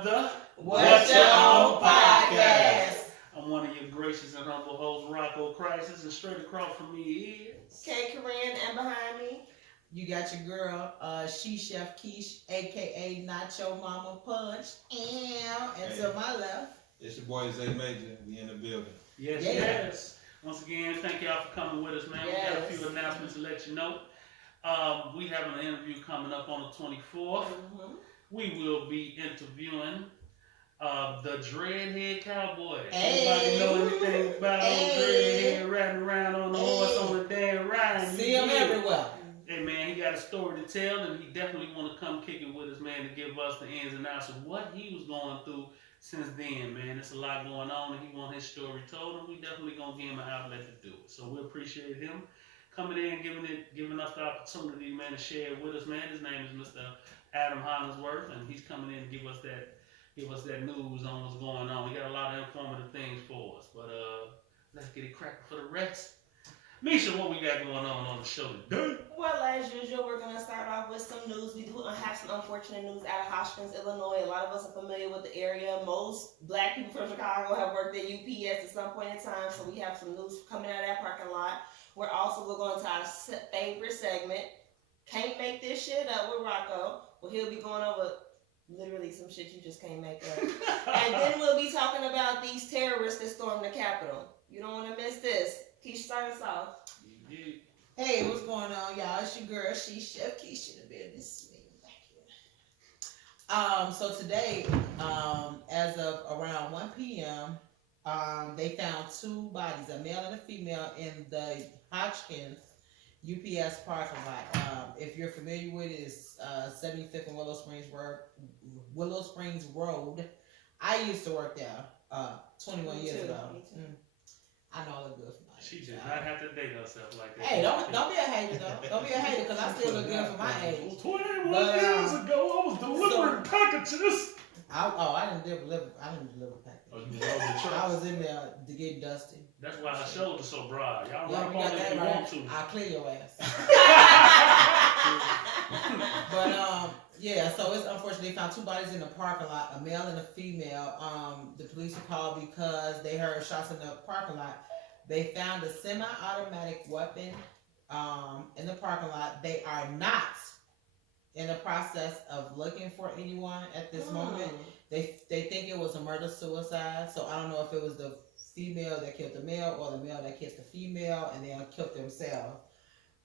of the What's Your Own Podcast? I'm one of your gracious and humble hosts, Rocco Crisis, and straight across from me is K. Corinne, and behind me, you got your girl, She Chef Keish, aka Nacho Mama Punch, and to my left, it's your boy Zay Major. We in the building. Yes. Once again, thank y'all for coming with us, man. We got a few announcements to let you know. We have an interview coming up on the 24th. We will be interviewing the Dreadhead Cowboy. Anybody know anything about old Dreadhead riding around on the horse on the damn ride? See him everywhere. Hey man, he got a story to tell, and he definitely want to come kick it with us, man, to give us the ins and outs of what he was going through since then, man. There's a lot going on, and he want his story told, and we definitely gonna give him an outlet to do it. So we appreciate him coming in, giving us the opportunity, man, to share it with us, man. His name is Mr. Adam Hollingsworth, and he's coming in to give us that news on what's going on. He got a lot of informative things for us, but let's get it cracking for the rest. Misha, what we got going on the show today? Well, as usual, we're going to start off with some news. We do have some unfortunate news out of Hoskins, Illinois. A lot of us are familiar with the area. Most black people from Chicago have worked at UPS at some point in time, so we have some news coming out of that parking lot. We're going to our favorite segment, Can't Make This Shit Up with Rocco. Well, he'll be going over literally some shit you just can't make up. And then we'll be talking about these terrorists that stormed the Capitol. You don't want to miss this. Keish, start us off. Hey, what's going on, y'all? It's your girl, She Chef Keish in the business. So today, as of around 1 p.m., they found two bodies, a male and a female, in the Hodgkins UPS parking lot. If you're familiar with it, it's 75th and Willow Springs Road. I used to work there 21 years ago. I know I look good for my age. She did not have to date herself like that. Hey, don't be a hater though. Don't be a hater because I still look good for my age. 21 years ago, I was delivering packages. I didn't deliver packages. I was in there to get dusty. That's why her shoulders so broad. Y'all run up on it if you want to. I'll clear your ass. But yeah, so it's unfortunate they found two bodies in the parking lot, a male and a female. The police were called because they heard shots in the parking lot. They found a semi-automatic weapon in the parking lot. They are not in the process of looking for anyone at this moment. They think it was a murder-suicide, so I don't know if it was the female that killed the male or the male that killed the female and then killed themselves.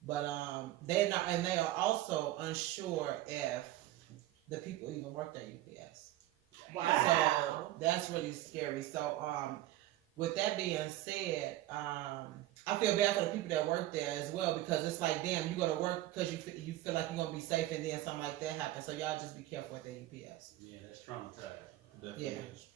But they're not, and they are also unsure if the people even worked at UPS. Wow. So that's really scary. So with that being said, I feel bad for the people that work there as well because it's like, damn, you go to work because you feel like you're gonna be safe, and then something like that happens. So y'all just be careful at the UPS. Yeah, that's traumatizing. Definitely is.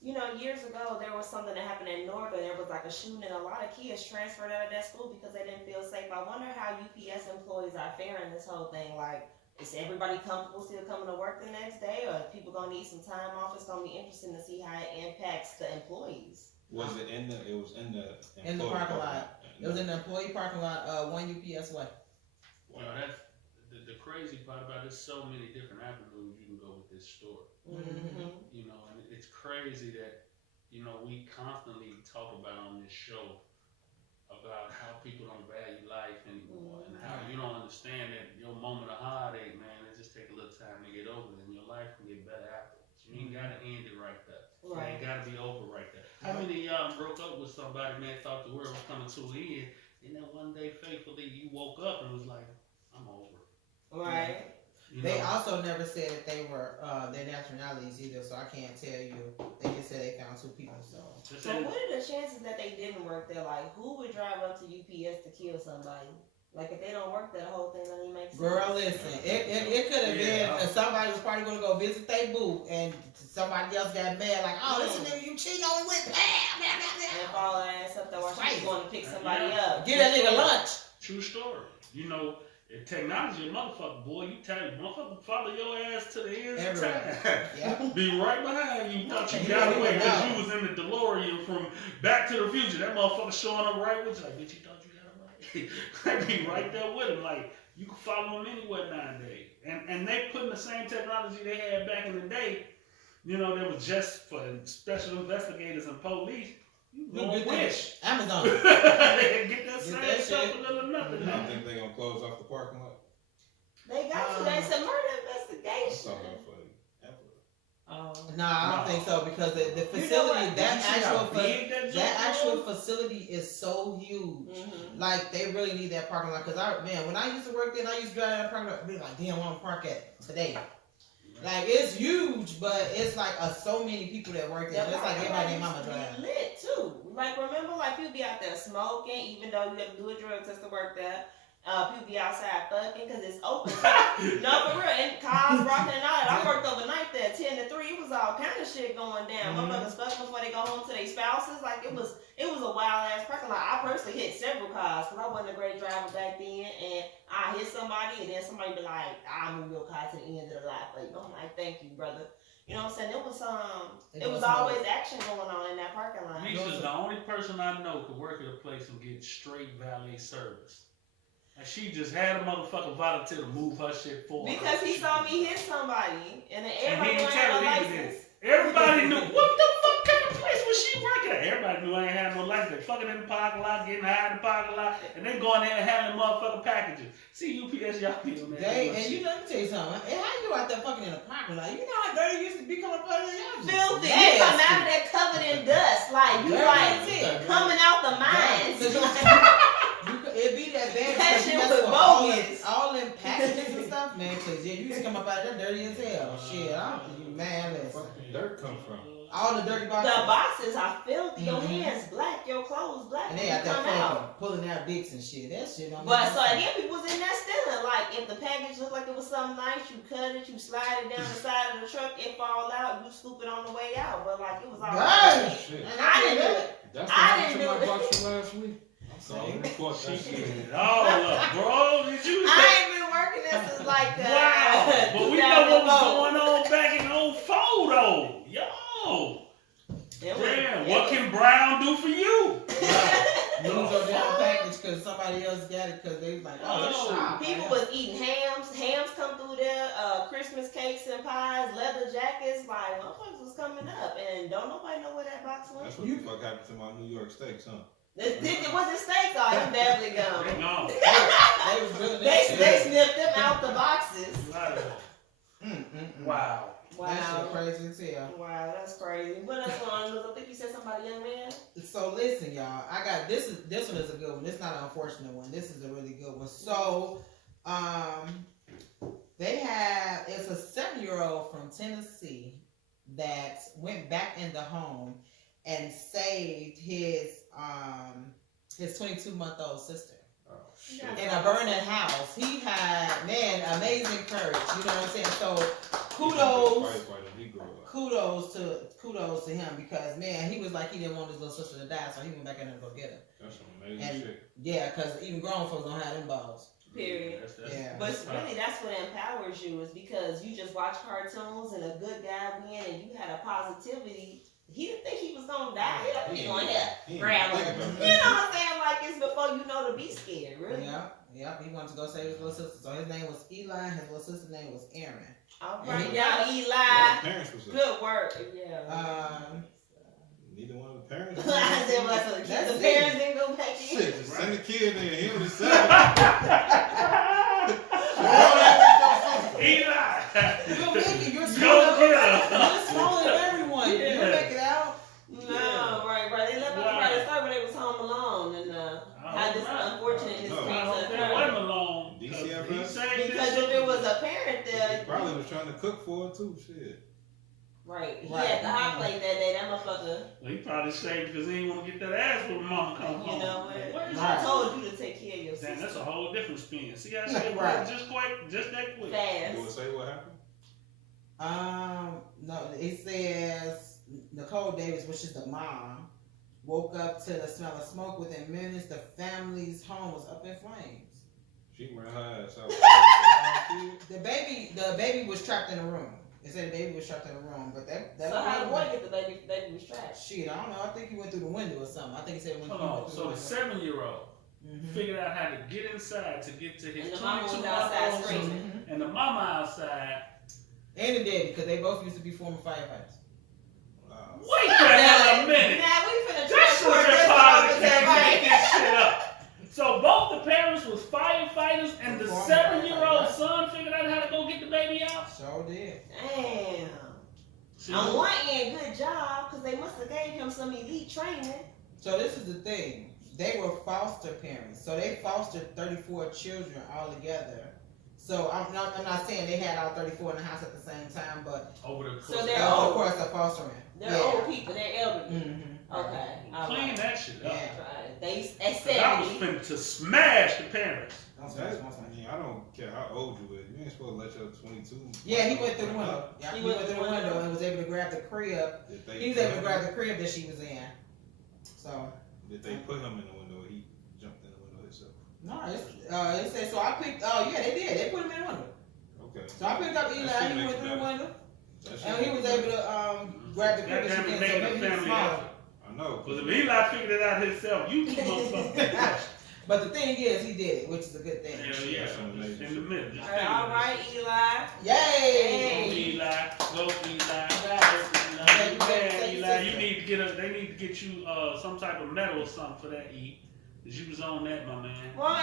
You know, years ago, there was something that happened in Northern. There was like a shooting, and a lot of kids transferred out of that school because they didn't feel safe. I wonder how UPS employees are faring this whole thing. Like, is everybody comfortable still coming to work the next day, or are people gonna need some time off? It's gonna be interesting to see how it impacts the employees. Was it in the? It was in the parking lot. It was in the employee parking lot. One UPS way. Well, that's the crazy part about it. There's so many different avenues you can go with this story. You know, and it's crazy that, you know, we constantly talk about on this show about how people don't value life anymore and how you don't understand that your moment of heartache, man, it just take a little time to get over it, and your life can get better afterwards. You ain't gotta end it right there. It ain't gotta be over right there. How many of y'all broke up with somebody, man, thought the world was coming to an end, and then one day faithfully you woke up and was like, I'm over. Right. They also never said that they were their nationalities either, so I can't tell you. They just said they found two people. So what are the chances that they didn't work there? Like, who would drive up to UPS to kill somebody? Like, if they don't work there, the whole thing doesn't even make sense. Girl, listen, it could have been somebody was probably going to go visit their boo, and somebody else got mad, like, oh, this nigga you cheating on with, and follow her ass up there while she's going to pick somebody up. Get that nigga lunch. True story. You know, if technology a motherfucker, boy, you tell you, motherfucker, follow your ass to the end of time. Be right behind you. Thought you got away because you was in the DeLorean from Back to the Future. That motherfucker showing up right with you. Like, bitch, you thought you got away. Like, be right there with him. Like, You can follow them anywhere nowadays. And they putting the same technology they had back in the day, that was just for special investigators and police. You You go get Wish. Amazon. Get that Get same that stuff shit. for little nothing I now. don't think they gonna close off the parking lot. They got to. They said murder I'm investigation. talking for the No, I don't think so because the You know facility, what? that You see how actual big that that joint actual was? facility is so huge. Mm-hmm. Like they really need that parking lot. Cause when I used to work there, and I used to drive that parking lot, I'd be like, damn, where I'm park at today. Like it's huge, but it's like so many people that work there. It's like everybody named Mama drive. Lit too. Like remember, like people be out there smoking, even though you have to do a drug test to work there. People be outside fucking because it's open. No, for real. And cars rocking and all that. I worked overnight there, 10 to 3. It was all kind of shit going down. Motherfuckers fucking before they go home to their spouses. Like it was a wild ass parking lot. I personally hit several cars because I wasn't a great driver back then, and I hit somebody, and then somebody be like, "I'll move your car to the end of the lot for you." I'm like, "Thank you, brother." You know what I'm saying? It was always action going on in that parking lot. Misha's the only person I know could work at a place and get straight valet service. And she just had a motherfucking volunteer to move her shit for her. Because he saw me hit somebody, and then And everybody he didn't had tell a her he did. license. Everybody knew. What the fuck kind of place was she working at? Everybody knew I ain't had no license. They fucking in the parking lot, getting high in the parking lot, and then going in and handling motherfucking packages. See, UPS, y'all be on that. And let me tell you something. And how you out there fucking in a parking lot? You know how dirty it used to be coming up out of y'all. Filthy. You come out of there covered in dust. Like, you coming out the mines. It be that bad. That because shit you was mess with bogus. all them packages and stuff, man. Cause you used to come up out of there dirty as hell. Shit, man, Where the listen. fuck did dirt come from? All the dirty boxes. The boxes are filthy. Your Mhm. hands black. Your clothes black. And they You out there come fucking out. pulling out dicks and shit. That shit don't But make so no again, people was in there stealing. Like if the package looked like it was something nice, you cut it, you slide it down the side of the truck, it fall out, you scoop it on the way out. But like it was all Dang. Shit. And I didn't do it. That's I what happened didn't to my do it. box from last week. So I'm report She that did shit. it all up, bro. Did you? I ain't been working there since like Wow. But we know what was going on back in 04 though. Yo. Damn. What can Brown do for you? Lose your damn package because somebody else got it because they was like, oh, it's shop. People was eating hams. Hams come through there. Christmas cakes and pies, leather jackets. Like motherfuckers was coming up, and don't nobody know where that box went. That's what the fuck happened to my New York steaks, huh? It wasn't steaks. Oh, you definitely They gone. gone. They was really They snipped them out the boxes. Wow. That shit Wow. crazy as hell. Wow, that's crazy. What else going on? I think you said somebody young man. So listen, y'all. I got this one is a good one. This is not an unfortunate one. This is a really good one. So, it's a 7-year-old from Tennessee that went back in the home and saved his 22-month-old sister. Oh shit. In a burning house. He had, amazing courage. You know what I'm saying? So kudos to him because he was like he didn't want his little sister to die, so he went back in there to go get her. That's some amazing shit. Yeah, because even grown folks don't have them balls. Period. Yeah. But really, that's what empowers you is because you just watch cartoons and a good guy win, and you had a positivity. He didn't think he was gonna die. He didn't think he was gonna grab her. You know what I'm saying? Like it's before you know to be scared, really. Yeah. He wanted to go save his little sister. So his name was Eli. His little sister's name was Aaron. All And right, he- y'all, His Eli. parents was Good work. Yeah. neither one of the parents. I said, well, so the parents didn't go back in. Shit, just send the kid in. He only 7. Eli. You're making you're Go smaller. get her. You're smaller than everyone. Yeah. You'll make it out. No, right. They left out right at start, but they was home alone, and had this unfortunate No. I experience hope they occur. wasn't alone. DCFS? He saved Because his if it was a parent He there, probably was trying to cook for her too. Shit. right? He Right. had the hot plate that day. That motherfucker. Well, he probably saved because he didn't want to get that ass when mama come home. You know what? What is I Right. that? told you to take care of your Damn, sister. that's a whole different spin. See how shit Right. works just that quick. You would Fast. say what happened? No, it says Nicole Davis, which is the mom, woke up to the smell of smoke within minutes. The family's home was up in flames. She ran her ass out. The baby was trapped in a room. It said the baby was trapped in a room, but that So how the boy get the baby? Baby was trapped. shit, I don't know. I think he went through the window or something. I think he said he went Hold on. through So the the window. 7-year-old figured out how to get inside to get to his And the mama was 22 outside month old screaming. son, and the mama outside. And the daddy, because they both used to be former firefighters. Wow. Wait the hell a minute. Now we finna That shit transport was this part over of to the right. make this shit up. So both the parents was firefighters, and the Former 7-year-old firefighters. son figured out how to go get the baby out. Sure did. Damn. See, On one end, good job, because they must have gave him some elite training. So this is the thing. They were foster parents. So they fostered 34 children all together. So I'm not saying they had all 34 in the house at the same time, but over the So course they're of of old. course a fostering. They're old people, they're elderly. Mm-hmm. Okay. All clean right. that shit up. Yeah. Right. They at 'Cause I was 70. finna to smash the parents. I don't care how old you is. You ain't supposed to let your 22. Yeah, he went through the window. Yeah, He he went through the window and was able to grab the crib. He was able to grab the crib that she was in. So Did they put him in the window? Or he jumped in the window himself. no, it said so. I picked. Oh yeah, they did. They put him in the window. Okay. So I picked up Eli. That shit He make went it through the better. window, That shit and he make was it able better. to grab the crib that Goddamn she it, in. make So it a maybe he's family smaller. effort. I know. Because if Eli figured it out himself, you motherfucker. But the thing is, he did it, which is a good thing. Hell yeah, just in the middle. Just All right, Eli. Yay! Hey. Eli, go Eli, Thank go you, Eli. thank you, Eli, sister. you need to get they need to get you some type of medal or something for that E. Cause you was on that, my man. Well,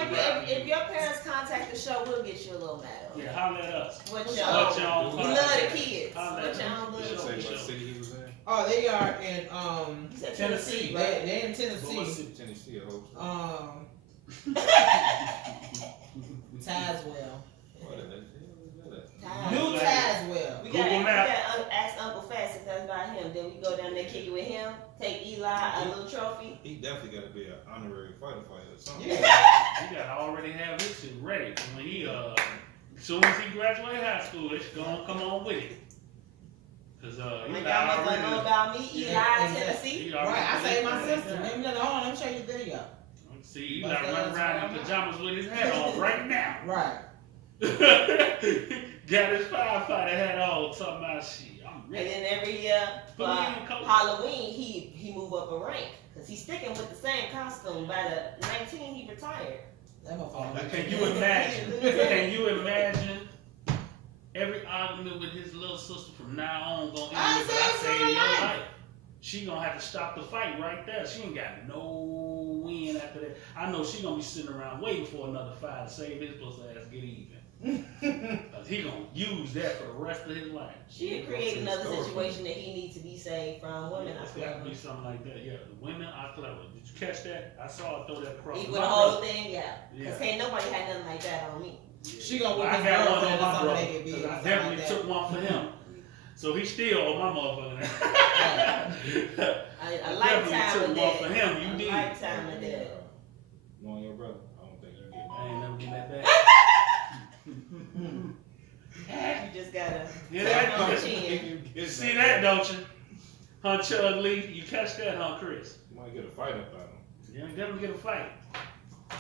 if your parents contact the show, we'll get you a little medal. Yeah, holler at us. What What y'all? What y'all We on love podcast. the kids. Holler What at y'all us. Did it love? say Show. what city he was in? Oh, they are in You said Tennessee, right? they in What Tennessee. was it? Tennessee, I hope so. Tazewell. What the hell is that? Time. New Like- Tazewell. We Google Maps. gotta ask Uncle Fast if that's about him. Then we go down there, kick it with him, take Eli a little trophy. He definitely got to be an honorary fighter or something. Yeah. He gotta already have his shit ready. When he as soon as he graduate high school, it's gonna come on with it. Cause Like Eli y'all must already know about me, Eli, Yeah, Tennessee. he already Right, I saved my did sister. that. Maybe not. Hold on, let me show you the video. See, Eli But running around in pajamas with his hat on right now. Right. Got his firefighter hat on, talking about shit. I'm And ready. then every year Put for me in the coat. Halloween, he move up a rank because he's sticking with the same costume. By the 19, he retired. That motherfucker. Now, can you imagine? Can you imagine every argument with his little sister from now on gonna I end with said I say your your life. life? She gonna have to stop the fight right there. She ain't got no win after that. I know she gonna be sitting around waiting for another fight to save his pussy ass get even. Cause he gonna use that for the rest of his life. She had created another situation that he needs to be saved from. Women, I It's feel gotta be like. something like that. Yeah, the women are clever. Did you catch that? I saw her throw that across. He my with the brother. whole thing, yeah. Yeah. Because can't nobody had nothing like that on me. She gonna Well, whip I his got one girlfriend on or my something brother. they get big or 'Cause I something definitely like took that. one for him. So he still on my motherfucker. A Definitely lifetime took of one that. for him. You A did. lifetime of that. Knowing your brother, I don't think you get I ain't never get that back. You just gotta. Yeah, tap on the that, chin. you see that, don't you? Huh, Chug Lee? You catch that, huh, Chris? You might get a fight up out of him. Yeah, definitely get a fight.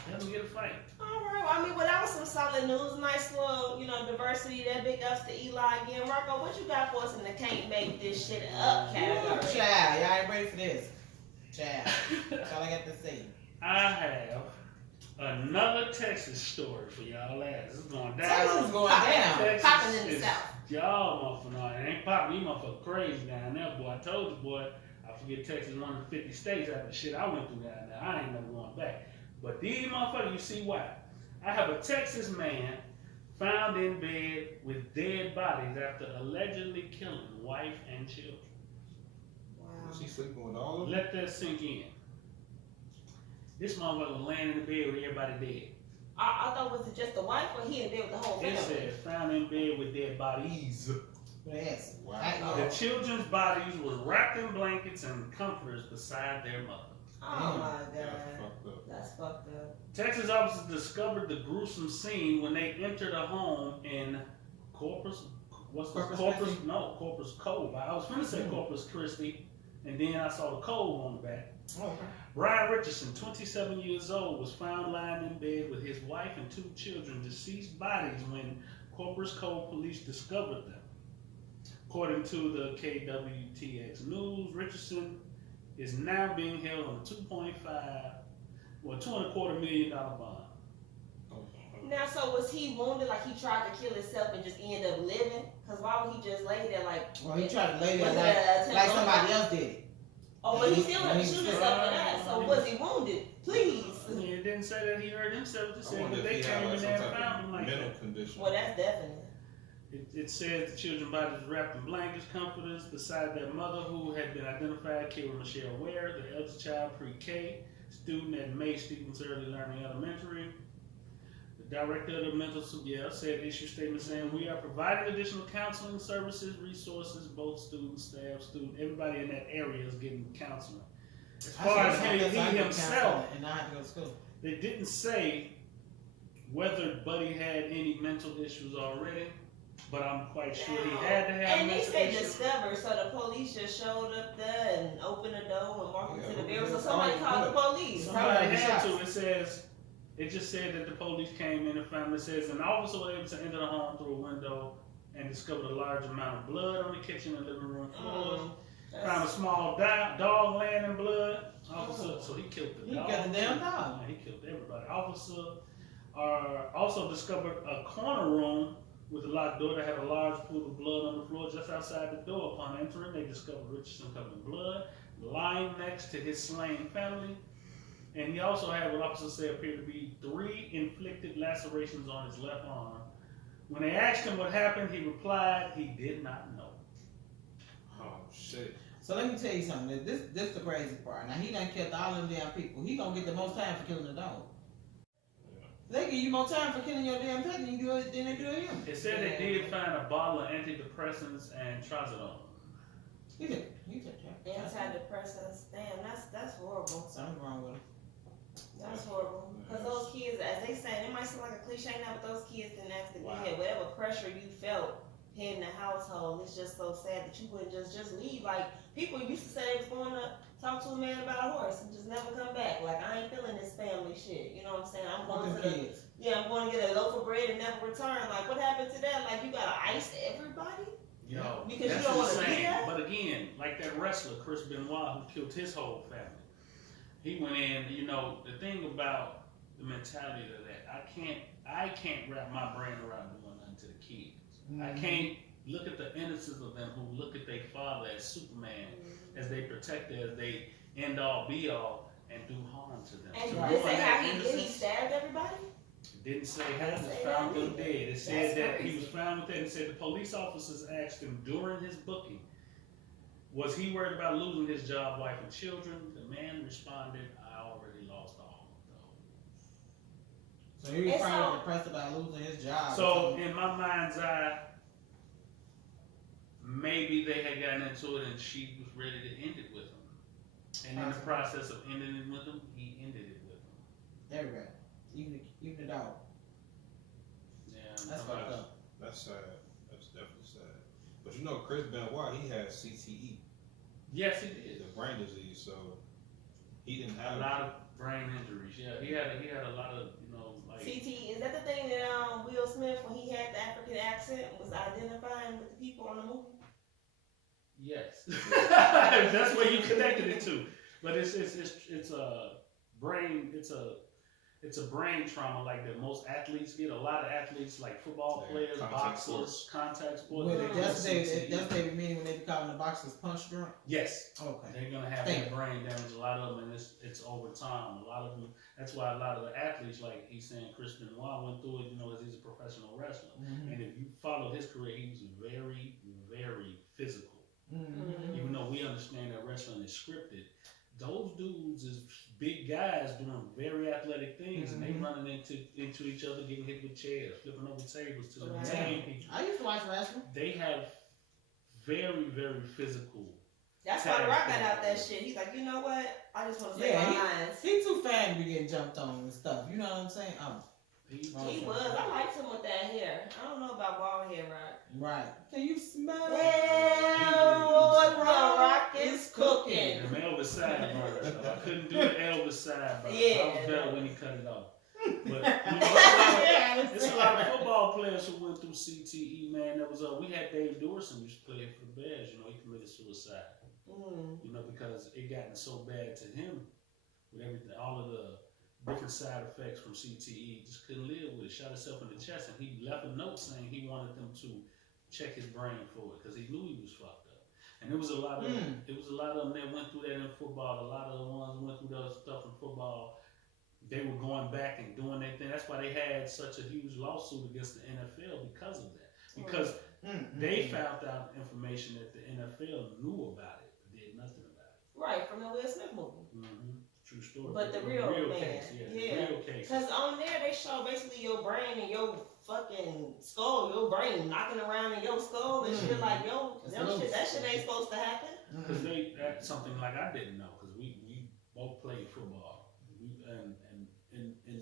Definitely get a fight. All right. Well, I mean, well, that was some solid news. Nice little, diversity. That big ups to Eli again. Rocco, what you got for us in the can't make this shit up category? Child, y'all ain't ready for this. Child. That's all I got to say. I have another Texas story for y'all ass. It's going down. Texas going Popping- down. Texas Popping in the is- South. Y'all motherfucker, no, it ain't popping. You motherfucker crazy down there, boy. I told you, boy. I forget Texas one of the 50 states after the shit I went through down there. I ain't never going back. But these motherfuckers, you see why? I have a Texas man found in bed with dead bodies after allegedly killing wife and children. Wow. Was he sleeping with all of them? Let that sink in. This motherfucker was laying in the bed with everybody dead. I thought was it just the wife or he in bed with the whole It family? said found in bed with dead bodies. Yes. Wow. The children's bodies were wrapped in blankets and comforters beside their mother. Oh my That's god. fucked up. That's fucked up. Texas officers discovered the gruesome scene when they entered a home in Corpus. What's this? Corpus Christi? No, Corpus Cove. I was gonna say Corpus Christi, and then I saw the Cove on the back. Okay. Brian Richardson, 27 years old, was found lying in bed with his wife and 2 children, deceased bodies, when Corpus Cove police discovered them. According to the KWTX News, Richardson is now being held on a $2.5 Well, $2.25 million bond. Now, so was he wounded? Like he tried to kill himself and just end up living? Cause why would he just lay there like? Well, he tried to lay there Was it like, an attempt like on somebody life? else did it. Oh, but he Yeah, still he- had to he- shoot himself for that. So was he wounded? Please. I mean, it didn't say that he hurt himself. It just I said wonder that if they he came had in like there some and type found him of like mental that. condition. Well, that's definite. It says the children's bodies wrapped in blankets, comforters, beside their mother, who had been identified, Kayla Michelle Ware, the eldest child, pre-K, student at May Stevens Early Learning Elementary. The director of the mental said issue statement saying, we are providing additional counseling services, resources, both students, staff, everybody in that area is getting counseling. As far as he himself, and I had to go to school. they didn't say whether Buddy had any mental issues already, but I'm quite sure he had to have And they mental say issues. discovered, so the police just showed up there and opened the door and walked into the Yeah, building. So yeah, somebody yeah. called the police. Somebody Somebody had shot. to. It just said that the police came in and found. It says an officer was able to enter the home through a window and discovered a large amount of blood on the kitchen and living room floors. Found a small dog laying in blood. Officer, so he killed the He dog. killed the damn dog. Yeah, he killed everybody. Officer also discovered a corner room with a locked door that had a large pool of blood on the floor just outside the door. Upon entering, they discovered Richardson covered in blood, lying next to his slain family. And he also had what officers say appeared to be 3 inflicted lacerations on his left arm. When they asked him what happened, he replied he did not know. Oh shit. So let me tell you something. This the crazy part. Now he done killed all them damn people. He gonna get the most time for killing the dog. They give you more time for killing your damn pet than you do it than they do him. It said they did find a bottle of antidepressants and trazodone. He took that. Antidepressants. Damn, that's horrible. Something wrong with him. That's horrible. Because those kids, as they say, it might seem like a cliche now, but those kids didn't actually Wow. get whatever pressure you felt heading the household. It's just so sad that you wouldn't just leave. Like people used to say they was going to talk to a man about a horse and just never come back. Like I ain't feeling this family shit. You know what I'm saying? I'm going Fuck to them the kids. I'm going to get a loaf of bread and never return. Like what happened to that? Like you gotta ice everybody? Yo, Because that's you don't wanna insane. be there? But again, like that wrestler Chris Benoit who killed his whole family. He went in. You know the thing about the mentality of that, I can't wrap my brain around doing nothing to the kids. I can't look at the innocence of them who look at their father as Superman, as they protector, as they end all be all, and do harm to them. And To did they ruin say that how he innocence, stabbed everybody? didn't say how Didn't he say found that them either. dead. It said That's that he crazy. was found with that. It said the police officers asked him during his booking, was he worried about losing his job, wife, and children? The man responded, I already lost all of those. So he was And probably so- depressed about losing his job. or So something. in my mind's eye, maybe they had gotten into it and she was ready to end it with him. And in the process of ending it with him, he ended it with him. Everybody, even the dog. Yeah, That's fucked up. That's sad. That's definitely sad. But you know, Chris Benoit, he had CTE, yes, he did. the brain disease, so he didn't A have lot of brain injuries. Yeah, he had a lot of like. CT, is that the thing that Will Smith, when he had the African accent, was identifying with the people on the movie? Yes, that's where you connected it to. But it's a brain it's a brain trauma like that most athletes get. A lot of athletes like football Yeah, players, contact boxers, contact sports. Well, they that's get they CTE. meaning when they be calling the boxers punch drunk. Yes, Okay. they're gonna have Thank that brain damage. A lot of them, and it's over time. A lot of them. That's why a lot of the athletes, like he's saying, Chris Benoit went through it. As he's a professional wrestler, and if you follow his career, he was very, very physical. Mm-hmm. Even though we understand that wrestling is scripted, those dudes is big guys doing very athletic things, and they running into each other, getting hit with chairs, flipping over tables to the Right. main people. I used to watch wrestling. They have very, very physical. That's why The Rock got out that shit. He's like, you know what? I just want to say Yeah, my lines. He too fat to be getting jumped on and stuff. You know what I'm saying? He He was. I liked him with that hair. I don't know about bald hair, Rock. Right. Can you smell Well, what The Rock is cooking. The Elvis sideburns. I couldn't do the Elvis sideburns. Yeah. I was better when he cut it off. But Yeah, there's a lot of football players who went through CTE, man. That was we had Dave Dorson used to play for the Bears. He committed suicide. Because it gotten so bad to him with everything, all of the different side effects from CTE. Just couldn't live with it. Shot himself in the chest, and he left a note saying he wanted them to check his brain for it because he knew he was fucked up. And it was a lot of them that went through that in football. A lot of the ones who went through that stuff in football, they were going back and doing their thing. That's why they had such a huge lawsuit against the NFL because of that. Because they found out information that the NFL knew about it, but did nothing about it. Right, from the Will Smith movie. True story. But the real man, case, yeah. The real case. Because on there they show basically your brain and your fucking skull, your brain knocking around in your skull and shit like, yo, that shit ain't supposed to happen. Because that's something like I didn't know, because we both played football.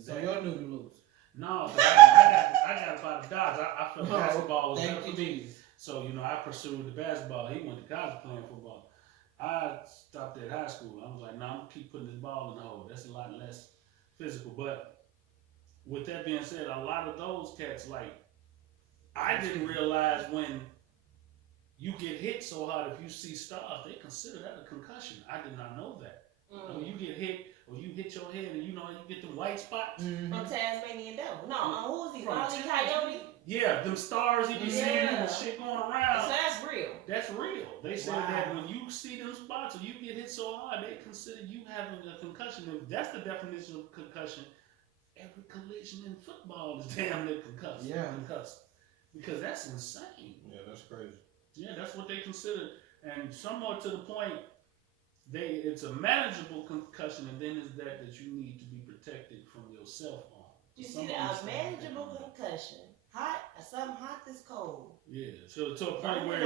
So your noodle loose. No, I got about a dodge. I felt basketball was better for me. So, I pursued the basketball. He went to college playing football. I stopped at high school. I was like, no, I'm going to keep putting this ball in the hole. That's a lot less physical. But with that being said, a lot of those cats, like, I didn't realize when you get hit so hard, if you see stars, they consider that a concussion. I did not know that. When you get hit, or you hit your head and you get the white spots. From Tasmanian Devil. No, who is he? Wile E. Coyote? Yeah, them stars you be seeing and shit going around. So that's real. That's real. They said that when you see them spots or you get hit so hard, they consider you having a concussion. If that's the definition of concussion, every collision in football is damn near concussed. Concussed. Because that's insane. Yeah, that's crazy. Yeah, that's what they consider. And somewhat to the point, it's a manageable concussion, and then it's that you need to be protected from yourself on. You see that? A manageable concussion. Hot, something hot that's cold. Yeah, so to a point where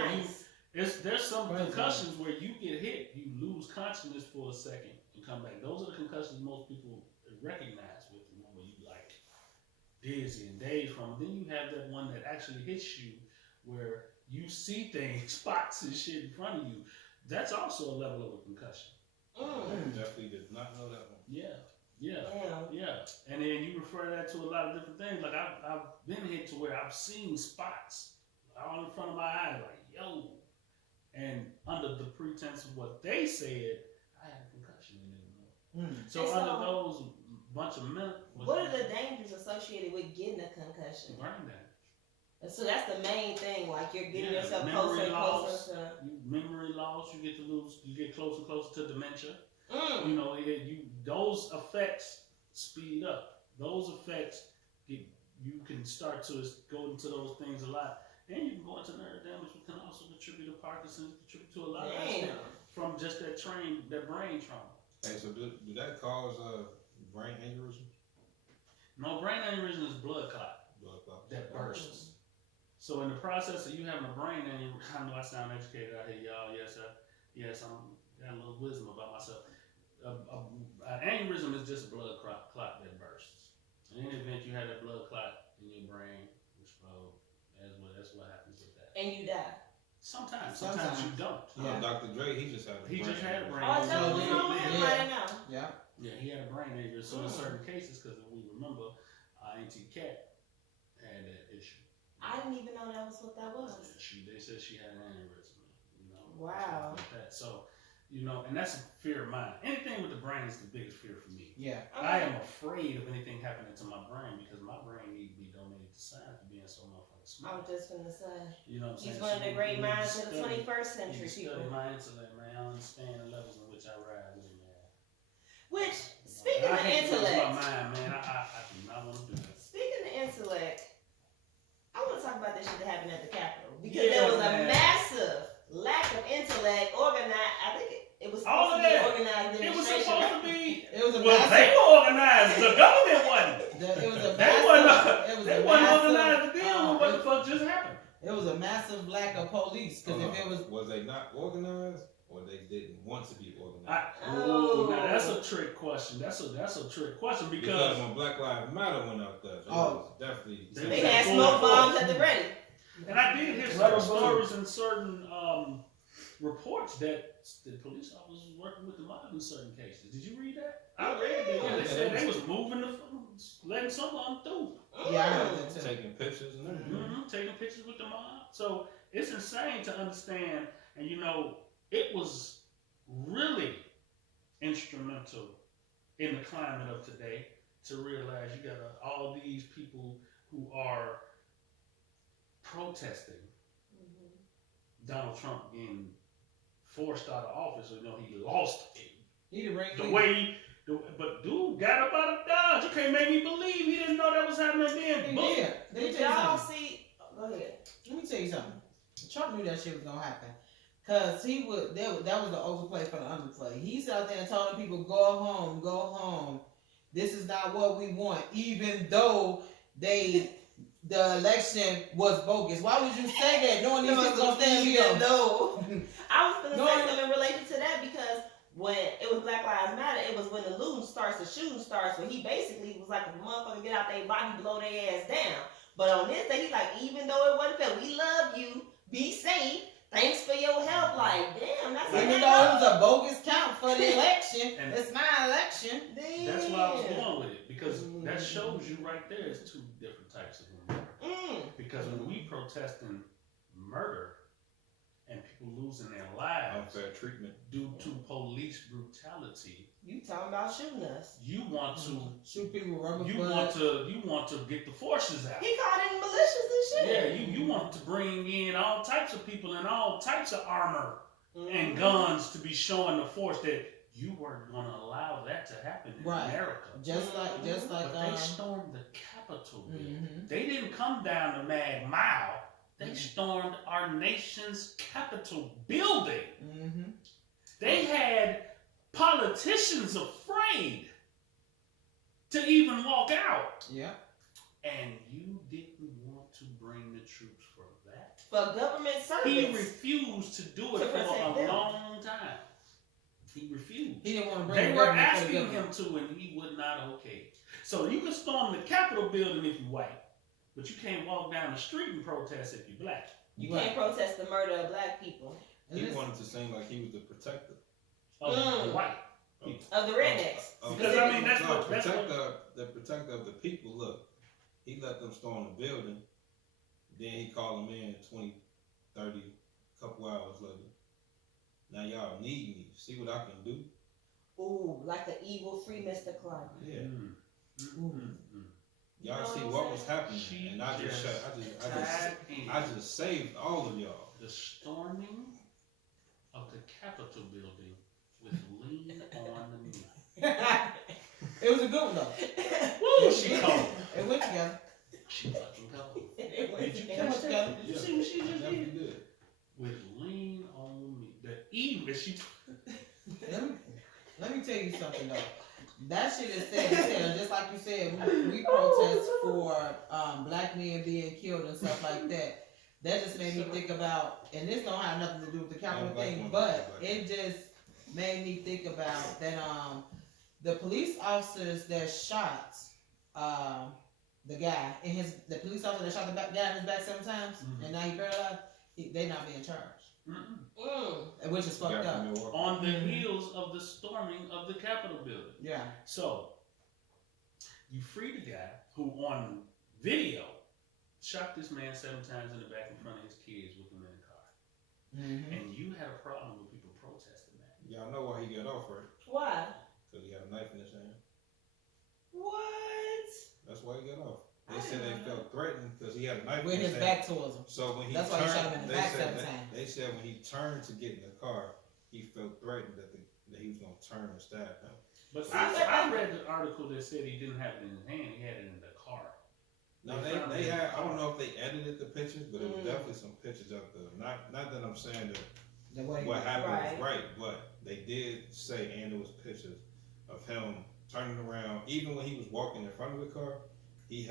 there's some concussions where you get hit, you lose consciousness for a second and come back. Those are the concussions most people recognize with the one where you like dizzy and dazed from. Then you have that one that actually hits you where you see things, spots and shit in front of you. That's also a level of a concussion. Definitely did not know that one. Yeah. And then you refer that to a lot of different things. Like I've been hit to where I've seen spots all in front of my eyes, like, yo. And under the pretense of what they said, I had a concussion and didn't know. So under those bunch of men. What are the dangers associated with getting a concussion? Brain damage. So that's the main thing, like you're getting yourself closer and closer to memory loss. You get closer and closer to dementia. Those effects speed up. Those effects you can start to go into those things a lot, and you can go into nerve damage, which can also contribute to Parkinson's, contribute to a lot of that from just that brain trauma. Hey, so do that cause brain aneurysm? No, brain aneurysm is blood clot. That bursts. So in the process of you having a brain aneurysm, I know I sound educated out here, y'all. Yes, I'm got a little wisdom about myself. An aneurysm is just a blood clot that bursts. In any event, you have that blood clot in your brain, explode. That's what happens with that. and you die. Sometimes you don't. Dr. Dre, he just had a brain aneurysm. Oh, is that what was wrong with him? I didn't know. Yeah, he had a brain aneurysm. So in certain cases, because we remember Auntie Cat had that issue. I didn't even know that was what that was. Yeah, they said she had an aneurysm. Wow. Like that. So, and that's a fear of mine. Anything with the brain is the biggest fear for me. Yeah. I am afraid of anything happening to my brain because my brain needs to be donated to science for being so motherfucking I smart. was just gonna say. You know what I'm saying? He's one of the great minds of the 21st century people. Study my intellect, man. I understand the levels in which I ride with it, man. Which, speaking of intellect. My mind, man. I do not want to do that. Speaking of intellect, I want to talk about this shit that happened at the Capitol. Because there was a massive lack of intellect, organized. I think it was supposed to be organized demonstration. It was supposed to be. They were organized. The government wasn't. They wasn't organized to deal with what the fuck just happened. It was a massive lack of police. Because if it was they not organized or they didn't want to be organized? Now that's a trick question. That's a trick question because when Black Lives Matter went out there, it was definitely they had smoke bombs at the ready. And I did hear certain stories and certain reports that the police officers were working with the mob in certain cases. Did you read that? I read that. Yeah, they said they was moving letting some of them through. Yeah, I heard that too. Taking pictures and everything. Taking pictures with the mob. So it's insane to understand, and it was really instrumental in the climate of today to realize you got all these people who are protesting Donald Trump getting forced out of office. You know, he lost it. He the ring The leader. way but dude got up out of Dodge. You can't make me believe he didn't know that was happening then. He Book. did. Let me Did tell you y'all something. see? Go ahead. Let me tell you something. Trump knew that shit was gonna happen. Cause he would that was the overplay for the underplay. He's out there telling people, go home, go home. This is not what we want, even though the election was bogus. Why would you say that? Knowing these people gonna stand Even behind though I was gonna No, say I- something in relation to that because when it was Black Lives Matter, it was when the looting starts, the shooting starts, when he basically was like, if a motherfucker get out their body, blow their ass down. But on this day, he's like, even though it wasn't fair, we love you, be safe, thanks for your help. Like, damn, that's even though it was a bogus count for the election. And- It's my election. That's why I was going with it, because that shows you right there is two different types of America. Because when we protesting murder and people losing their lives Unfair treatment. due to police brutality, You talking about shooting us. you want to Shoot people with rubber you bullets. want to get the forces out. He called in militias and Yeah, shit. you want to bring in all types of people and all types of armor Mhm. and guns to be showing the force that you weren't going to allow that to happen in Right. America. Just like But they stormed the Capitol building. mhm. They didn't come down the Mag Mile. They Mhm. stormed our nation's Capitol building. Mhm. They had politicians afraid to even walk out. Yeah. And you didn't want to bring the troops for that. For government service. He refused to do it To for protect a them. long time. He refused. He didn't want to bring They the were government for the asking government. him to, and he would not okay. So you can storm the Capitol building if you're white, but you can't walk down the street and protest if you're black. You Right. can't protest the murder of black people. And He this- wanted to seem like he was the protector. Of the white. Of the rednecks. Because, I mean, that's no, what- that's the protector of the people. Look, he let them storm the building. Then he called them in 20, 30, couple hours later. Now y'all need me. See what I can do. Ooh, like the evil free Mr. Clark. Yeah. Mm. Y'all You know see what what I'm was saying? happening, She and I just saved all of y'all. The storming of the Capitol building with lean on the knee. It was a good one though. Woo, she cold. It went together. She fucking cold. Did you It went together. Did you see what she just Definitely did? did. With lean on me. The evil she Let me tell you something though. That shit is sad as hell. Just like you said, we protest for black men being killed and stuff like that. That just made me think about, and this don't have nothing to do with the Capitol black thing, women, but black it just made me think about that the police officers that shot the guy in the police officer that shot the guy in his back 7 times Mhm. and now he paralyzed, they not being charged. Mm-mm. Which is fucked Guy up. from Milwaukee. On the Mhm. heels of the storming of the Capitol building. Yeah. So, you free the guy who on video shot this man 7 times in the back in front of his kids with him in the car. Mm-hmm. And you had a problem with people protesting that. Y'all know why he got off, right? Why? Because he had a knife in his hand. What? That's why he got off. They I said didn't they know felt threatened because he had a knife With in his his back hand. towards him. So when he That's why he shot him in the they back said 7 that- times. They said when he turned to get in the car, he felt threatened that he was gonna turn and stab him. But See, I read the article that said he didn't have it in his hand, he had it in the car. No, They found they it in had. the I don't car. know if they edited the pictures, but it was Mm. definitely some pictures of the. Not that I'm saying that The way what happened Right. was right, but they did say, and there was pictures of him turning around. Even when he was walking in front of the car, they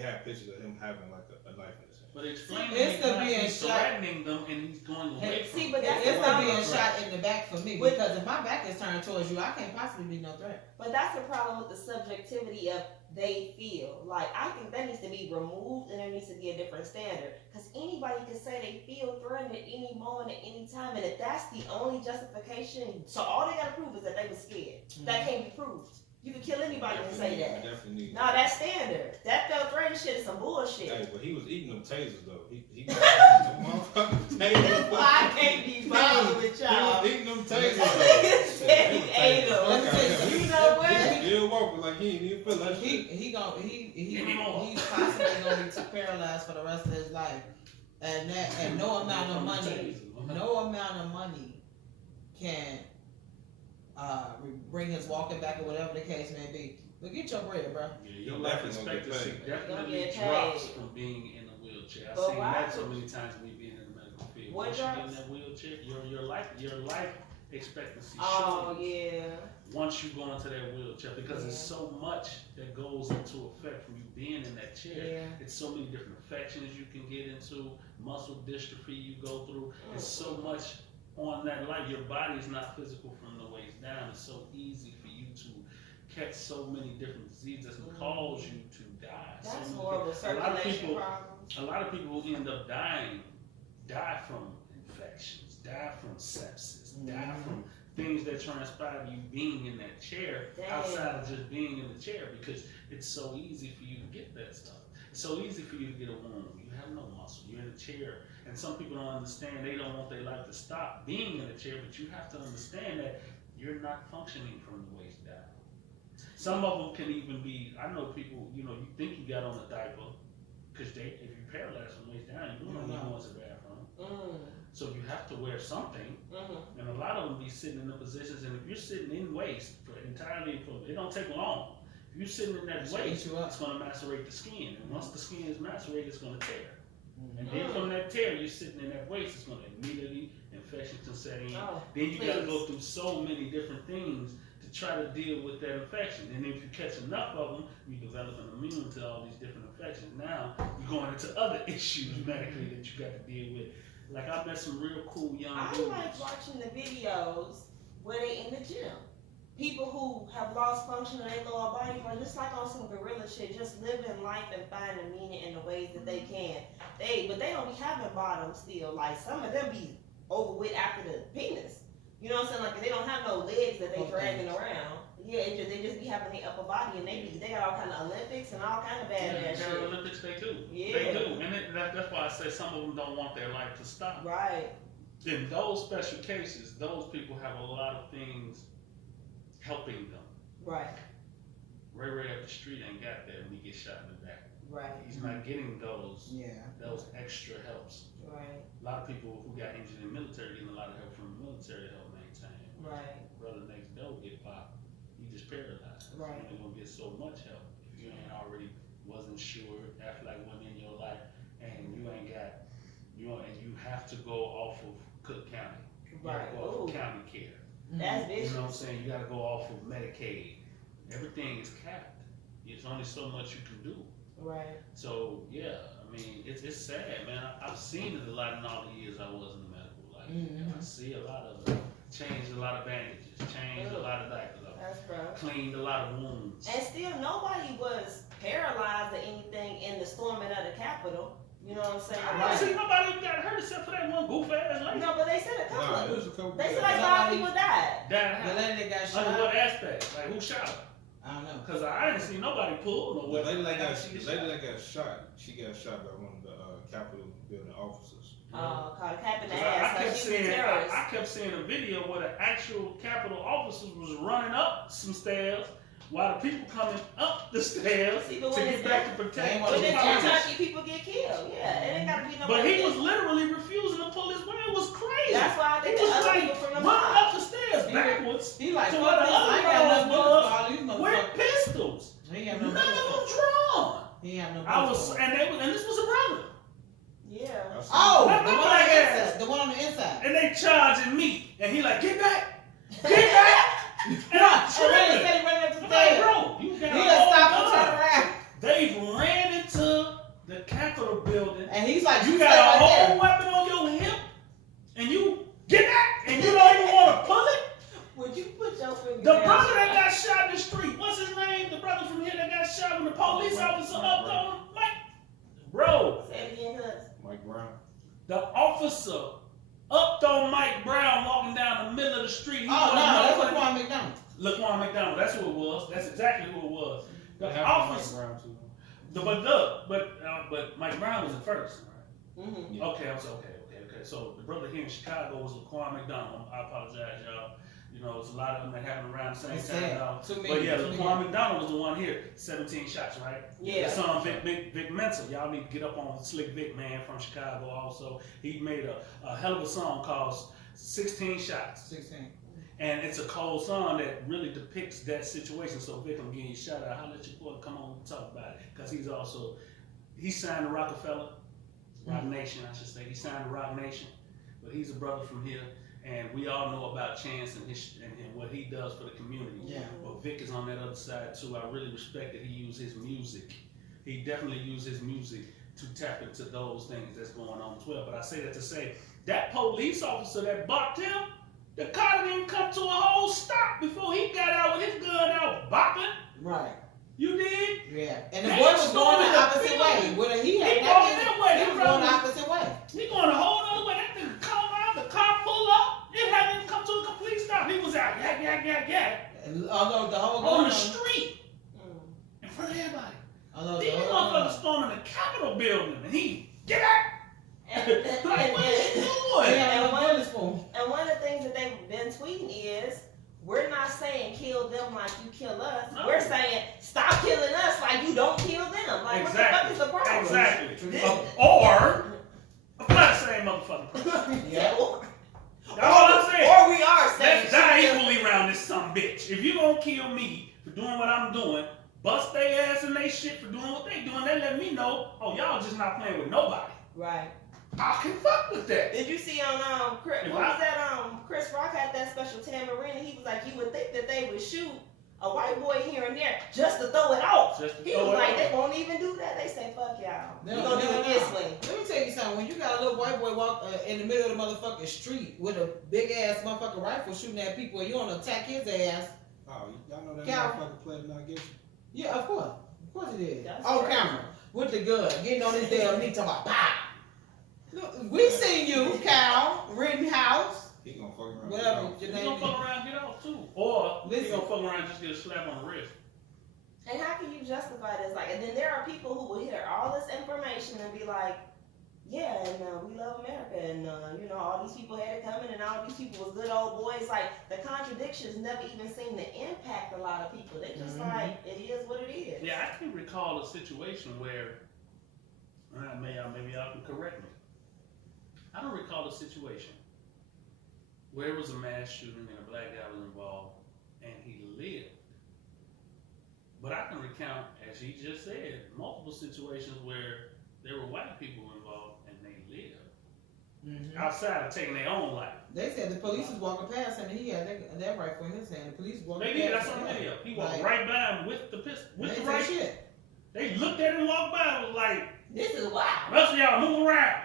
had pictures of him having like a knife in his hand. But explain to It's me the how being he's shot. threatening them and he's going away Hey, from see, them. but that's It's the for problem. being shot in the back for me With- because if my back is turned towards you, I can't possibly be no threat. But that's the problem with the subjectivity of they feel. Like, I think that needs to be removed and there needs to be a different standard. Because anybody can say they feel threatened at any moment, at any time. And if that's the only justification, so all they got to prove is that they were scared. That can't be proved. You can kill anybody and say that. Definitely need. No, that's standard. That felt threatened shit is some bullshit. Hey, but he was eating them tasers though. He was eating them motherfucking tasers. I can't be bothered with He y'all. was eating them tasers He though. said he ate them. Let me tell you something. You know what? He was still walking walking like he ain't even feel that shit. He's Anymore. possibly gonna be paralyzed for the rest of his life, and no amount of money can bring his walking back or whatever the case may be. But get your bread, bro. Yeah, your life expectancy definitely Get drops paid. from being in a wheelchair. I've But seen why? that so many times me being in the medical field. What Once you get in drops? that wheelchair, your life expectancy Oh shortens yeah. once you go into that wheelchair because there's Yeah. so much that goes into effect from you being in that chair. Yeah. It's so many different infections you can get into, muscle dystrophy you go through. It's so much on that life. Your body is not physical from the waist down. It's so easy for you to catch so many different diseases that can cause you to die. That's So horrible. a lot of Circulation people, problems. a lot of people who end up dying, die from infections, die from sepsis, die from things that transpire you being in that chair Dang. outside of just being in the chair because it's so easy for you to get that stuff. It's so easy for you to get a wound. You have no muscle. You're in a chair. And some people don't understand. They don't want their life to stop being in a chair, but you have to understand that you're not functioning from the waist down. Some of them can even be, I know people, you think you got on a diaper because if you're paralyzed from the waist down, you don't know you go to the bathroom. So you have to wear something. And a lot of them be sitting in the positions, and if you're sitting in waist it don't take long. If you're sitting in that waist, it's going to macerate the skin. And once the skin is macerated, it's going to tear. And then from that tear, you're sitting in that waist, it's going to immediately, infection can set in. Oh, Then you got to please. go through so many different things to try to deal with that infection. And if you catch enough of them, you develop an immune to all these different infections. Now, you're going into other issues medically that you got to deal with. Like, I met some real cool young I dudes. like watching the videos where they in the gym. People who have lost function of their lower body are just like on some gorilla shit, just living life and finding meaning in the ways that they can. But they don't be having bottoms still. Like some of them be over with after the penis. You know what I'm saying? Like they don't have no legs that they dragging around. Yeah, they just be having their upper body and they got all kind of Olympics and all kind of badass shit. Paralympics, they do. Yeah. They do. And that's why I say some of them don't want their life to stop. Right. In those special cases, those people have a lot of things helping them. Right. Ray up the street ain't got that when he gets shot in the back. Right. He's not getting those extra helps. Right. A lot of people who got injured in the military getting a lot of help from the military to help maintain. Right. Brother next door get popped, he just paralyzed. Right. You ain't gonna get so much help if you ain't already wasn't sure after like one in your life, and you ain't got and you have to go off of Cook County. You Right. gotta go off of county care. That's You vicious. know what I'm saying? You gotta go off of Medicaid. Everything is capped. There's only so much you can do. Right. So yeah, I mean it's sad, man. I've seen it a lot in all the years I was in the medical life. I see a lot of it. Changed a lot of bandages, changed a lot of diapers, That's rough. cleaned a lot of wounds. And still, nobody was paralyzed or anything in the storming of the Capitol. You know what I'm saying? I don't see nobody even got hurt except for that one goof ass lady. No, but they said a couple. Nah, there's a couple. They said like 5 people died. That The lady that got under shot. what aspect? Like who shot her? I don't know. Cause I didn't see nobody pull no The weapon. lady that got, She the get lady shot. that got shot, she got shot by one of the Capitol building officers. Called a cap in the 'Cause ass. I kept Like she was a seeing, terrorist. I kept seeing a video where the actual Capitol officers was running up some stairs while the people coming up the stairs See, to but when get it's back to protect. But When the it's police. Kentucky, people get killed. Yeah, it ain't got to be no. But he was literally refusing to pull his way. It was crazy. That's why I He think was the other like people from the running mob. up the stairs backwards He like, to fuck where the this, I other ain't got nothing girls to was all these with motherfuckers. pistols. He ain't None got of no them drawn. He ain't have no I was, business. and this was a brother. Yeah. Oh, Not the one on my the ass. inside. The one on the inside. And they charging me, and he like, get back, get back. And I'm And Randy tripping. said he ran up the I'm like, stairs. bro, you got He a just whole stopped and gun. turned around. They ran into the Capitol building. And he's like, You stay got a right whole there. weapon on your hip, and you get back, and you don't even want to pull it. Would you put your finger The down? brother that got shot in the street, what's his name? The brother from here that got shot when the police officer up on him, Mike. Bro, Say it again, cuz. Mike Brown. the officer upped on Mike Brown walking down the middle of the street. He Oh, no, wasn't that's know Laquan McDonald. Laquan McDonald, that's who it was. That's exactly who it was. The That happened to officer, Mike Brown too. but Mike Brown was in first. Mm-hmm. Yeah. Okay, I'm so okay. So the brother here in Chicago was Laquan McDonald. I apologize, y'all. You know, it's a lot of them that happen around the It's same time. sad. Dog. Too many. But yeah, too many. Laquan McDonald was the one here. 17 shots, right? Yeah. The song Vic Mensa. Y'all need to get up on Slick Vic, man, from Chicago. Also, he made a hell of a song called 16 Shots. 16. And it's a cold song that really depicts that situation. So Vic, I'm giving you a shout out. I'll let your boy come on and talk about it. Because he signed to Rockefeller, Rock Nation, I should say. He signed to Rock Nation. But he's a brother from here. And we all know about Chance and what he does for the community. Yeah. But Vic is on that other side too. I really respect that he used his music. He definitely used his music to tap into those things that's going on as well. But I say that to say, that police officer that bopped him, the car didn't come to a whole stop before he got out with his gun out bopping. Right. You did? Yeah. And the They boy was going storming the the opposite way. building. With He going that way. He was going the opposite way. He going a whole other way. That nigga come out, the car pull up. It hadn't even come to a complete stop. He was out, yak. And although the whole On gun the street. Mm. In front of everybody. although These the whole motherfuckers gun, storming the Capitol building, and he get out. And, Like, what is he he doing? had And a one- bullet spoon. and one of the things that they've been tweeting is, we're not saying kill them like you kill us. No. We're saying stop killing us like you don't kill them. Like what the fuck is the problem? Exactly. This- Or apply the same motherfucking pressure. Yeah. That's all I'm saying. Or we are saying Let's die shoot them. equally around this some bitch. If you gonna kill me for doing what I'm doing, bust their ass and they shit for doing what they doing, they let me know, oh, y'all just not playing with nobody. Right. I can fuck with that. Did you see on Chris, If what I- was that Chris Rock had that special tambourine and he was like, you would think that they would shoot a white boy here and there just to throw it off. Just to He throw was it like, on. they won't even do that. They say, fuck y'all. We No, gonna do no, it no. this way. Let me tell you something. When you got a little white boy walk in the middle of the motherfucking street with a big ass motherfucking rifle shooting at people, and you want to attack his ass. Oh, y'all know that Cal- motherfucker played not get you. Yeah, of course it is. That's On crazy. camera with the gun, getting on his damn knee, talking about pow. Look, we seen you, Cal Rittenhouse. He gonna fuck around. Whatever with your He name gonna is. fuck around and get off too. Or he Listen. gonna fuck around and just get a slap on the wrist. And how can you justify this? Like, and then there are people who will hear all this information and be like, yeah, and we love America, and you know, all these people had it coming, and all these people was good old boys. Like, the contradictions never even seem to impact a lot of people. They just like, it is what it is. Yeah, I can recall a situation where, maybe y'all can correct me. I don't recall a situation where it was a mass shooting and a black guy was involved and he lived. But I can recount, as he just said, multiple situations where there were white people involved and they lived. Outside of taking their own life. They said the police was walking past him and he had that rifle in his hand. The police walking They did, past that's on him. video. He walked Like, right by him with the pistol, with they the said rifle. shit. They looked at him and walked by and was like, This is wild. rest of y'all move around.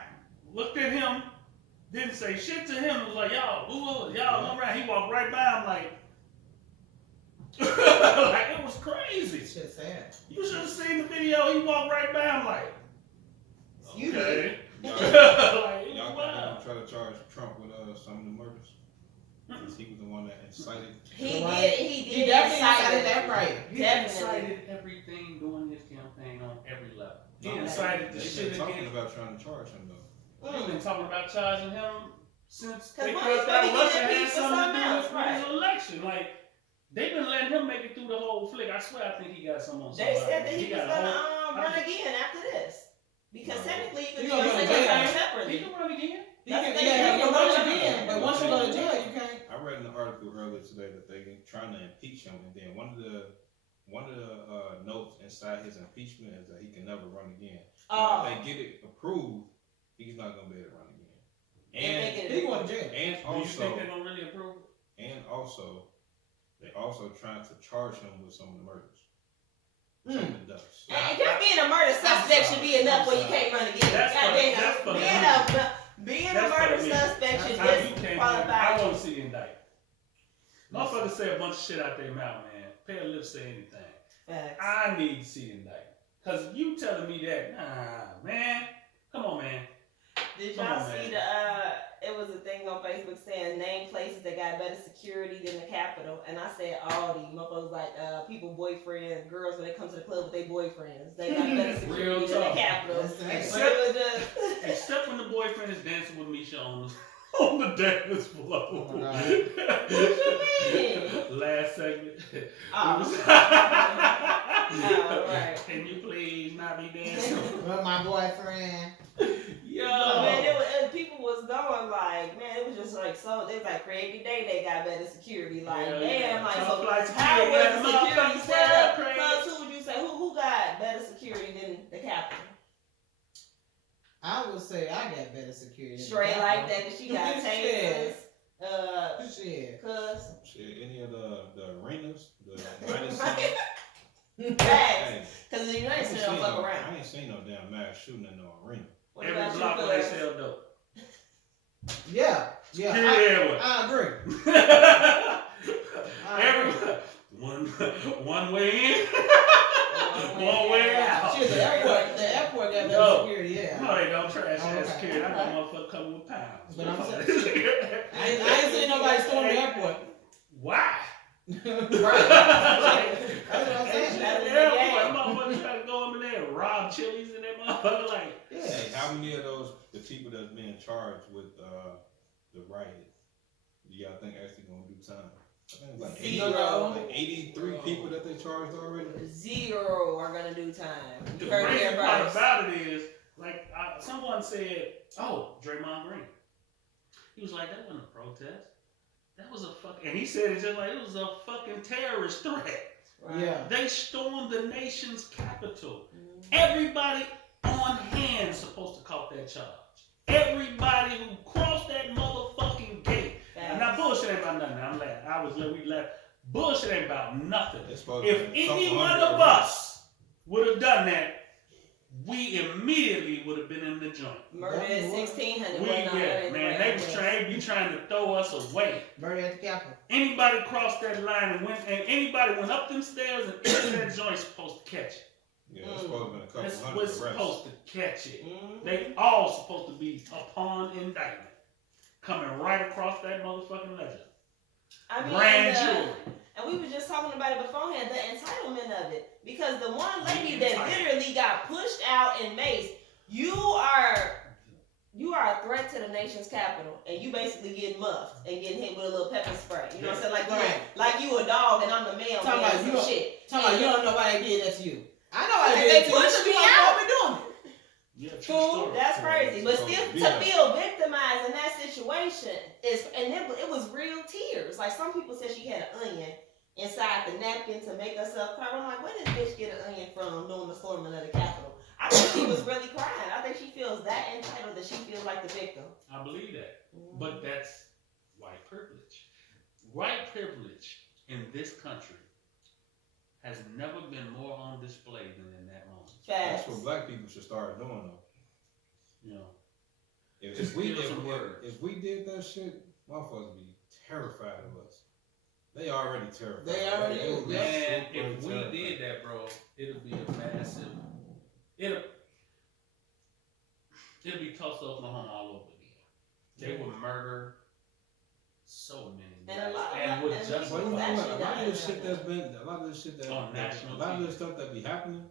Looked at him, didn't say shit to him, was like, y'all move around. He walked right by him like, like it was crazy. Shit sad. You should have seen the video. He walked right by him like, You okay. Y'all, Like, it y'all was wild. gonna try to charge Trump with some of the murders? Because he was the one that incited. He Right. did He definitely incite incited it. that right. He Definitely. incited everything during his campaign on every level. He Okay. incited the They've shit been talking against. about trying to charge him though. We've been talking about charging him since 'Cause they when first he's out gonna Russia get had impeached for something to something do else, with right. his election. Like, they've been letting him make it through the whole flick. I swear, I think he got something on They somebody. said that he was got a gonna whole- run again after this. Because technically you could He be gonna on go to second jail. term He separately. can run again. He That's can, what they yeah, say. he can run He again, can but run once you go to jail, you can't. I read an article earlier today that they trying to impeach him, and then one of the notes inside his impeachment is that he can never run again. Oh. If they get it approved, he's not gonna be able to run again. They make And it- He going to jail. and Do you think they're also gonna really approve it? they also trying to charge him with some of the murders. Mm. Some of the deaths. So And just being a murder suspect should be enough where you can't run again. That's for- Goddamn. that's for the Being a That's for murder the media. suspect should That's how you just can't qualify. I want to see the indictment. Motherfuckers say a bunch of shit out their mouth, man. Pay a lip say anything. Facts. I need to see the indictment. Cause you telling me that, nah, man. Come on, man. Did Come y'all on, see man. it was a thing on Facebook saying name places that got better security than the Capitol, and I said Aldi. Motherfuckers like people boyfriends, girls when they come to the club with their boyfriends, they got better security Real than the talk. Capitol. That's But sad. Except- it was just Except when the boyfriend is dancing with Misha on the on the dance floor. Oh my God. What you mean? Last segment. Oh. Oh, right. Can you please not be dancing? Well, my boyfriend. Yo. But man, people was going like, man, it was just like so. They was like Craig Day, they got better security. Like, Hell damn, yeah. like Top so. flight How security, was yeah, the security motherfucking set up? Craig. Cause who would you say who got better security than the Capitol? I would say I got better security. than Straight the like Capitol. that, cause she got Shit. tasers. Shit. Cause Shit, any of the arenas, the United Right. States. facts. Hey, Cause the I United ain't States seen don't fuck no- around. I ain't seen no damn mass shooting in no arena. What Every about you, block where they cuz? sell dope. Yeah. Yeah. Yeah. I agree. Every one way in, one way out. Shit, the airport got better No. security, yeah. No, they don't trash Oh, ass okay. security. That Okay. motherfucker coming with pounds. But I'm saying, I ain't seen nobody storm the airport. Why? Right. That's what I'm saying. That was the Airport, game. motherfuckers try to go in there and rob Chili's and that motherfucker like. Hey, how many of those the people that's being charged with the riot do y'all think actually gonna do time? I think it's like 80, Zero. like 83 people that they charged already. 0 are gonna do time. The You heard it crazy here part first. about it is, like, someone said, "Oh, Draymond Green." He was like, "That wasn't a protest. That was a fucking," and he said it just like it was a fucking terrorist threat. Right. Yeah. They stormed the nation's capital. Mhm. Everybody on hand supposed to caught that charge. Everybody who crossed that motherfucking gate. And now bullshit ain't about nothing. I'm laughing. We laughed. Bullshit ain't about nothing. It's supposed to If be a couple any one hundred of arrests. us would have done that, we immediately would have been in the joint. Murder at 1600. We, yeah, man, they was trying to throw us away. Murder at the Capitol. Anybody crossed that line and anybody went up them stairs and into that joint supposed to catch it. Yeah, it's supposed to be a couple That's hundred what's arrests. supposed to catch it. Mhm. They all supposed to be upon indictment. Coming right across that motherfucking ledger. I mean, Grand and, jury. and we were just talking about it beforehand, the entitlement of it. Because the one lady The that entitlement. literally got pushed out and maced, you are a threat to the nation's capital, and you basically get muffed and getting hit with a little pepper spray. You know what I'm saying? Right. Like you a dog and I'm the mailman Talking about or you some don't- shit. Talking about you don't know why they did that to you. I know why And they did they it to you. pushed me You don't know out. why we doing it. Yeah, true Fool, story. that's crazy. But So, still, yeah. to feel victimized in that situation it was real tears. Like some people said she had an onion inside the napkin to make herself cry. I'm like, where did this bitch get an onion from doing the storming of the Capitol? I think she was really crying. I think she feels that entitled that she feels like the victim. I believe that. But that's white privilege. White privilege in this country has never been more on display than in that moment. That's Facts. what black people should start doing though. You know, If we Steal some words. if we did that shit, motherfuckers would be terrified of us. They already terrified. They already would be man, super if we terrified. did that, bro, it'll be a massive. It'll be Tulsa, Oklahoma all over again. They would murder so many. And a lot- and would and justify. Well, you know Actually, what? A lot of this that- shit that's been, a lot of this shit that, On national a lot of TV. this stuff that be happening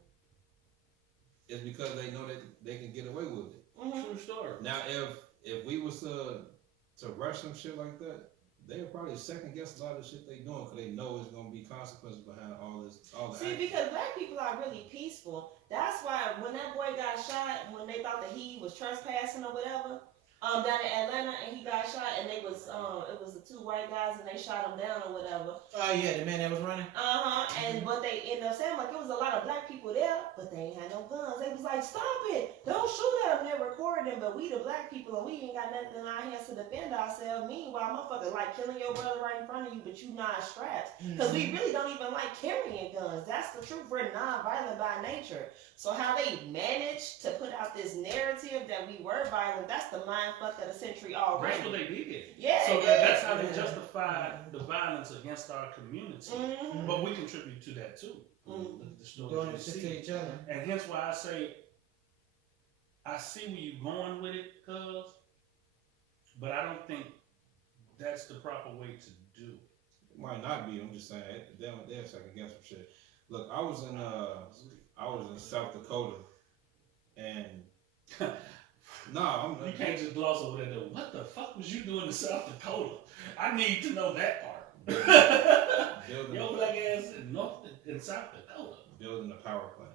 is because they know that they can get away with it. Mhm. True story. Now, if we was to rush some shit like that, they would probably second guess a lot of the shit they doing because they know it's gonna be consequences behind all the See, action. because black people are really peaceful. That's why when that boy got shot, when they thought that he was trespassing or whatever, down in Atlanta, and he got shot, and it was the two white guys, and they shot him down or whatever. Oh yeah, the man that was running. And what they ended up saying, like, it was a lot of black people there, but they ain't had no guns. They was like, stop it, don't shoot at them. They recorded them, but we the black people, and we ain't got nothing in our hands to defend ourselves. Meanwhile, motherfucker, like killing your brother right in front of you, but you not strapped. Because we really don't even like carrying guns. That's the truth. We're non-violent by nature. So how they managed to put out this narrative that we were violent, that's the mind fuck of the century already. That's what they did. Yeah, So they that's did. how they justify the violence against our community. Mhm. But we contribute to that too. Mhm. The stories Doing we it see. to each other. And hence why I say, I see where you're going with it, cuz, but I don't think that's the proper way to do it. It might not be. I'm just saying they're second guess some shit. Look, I was in South Dakota, and Nah, You can't just gloss over that. Though. What the fuck was you doing in South Dakota? I need to know that part. Your black ass in South Dakota. Building a power plant.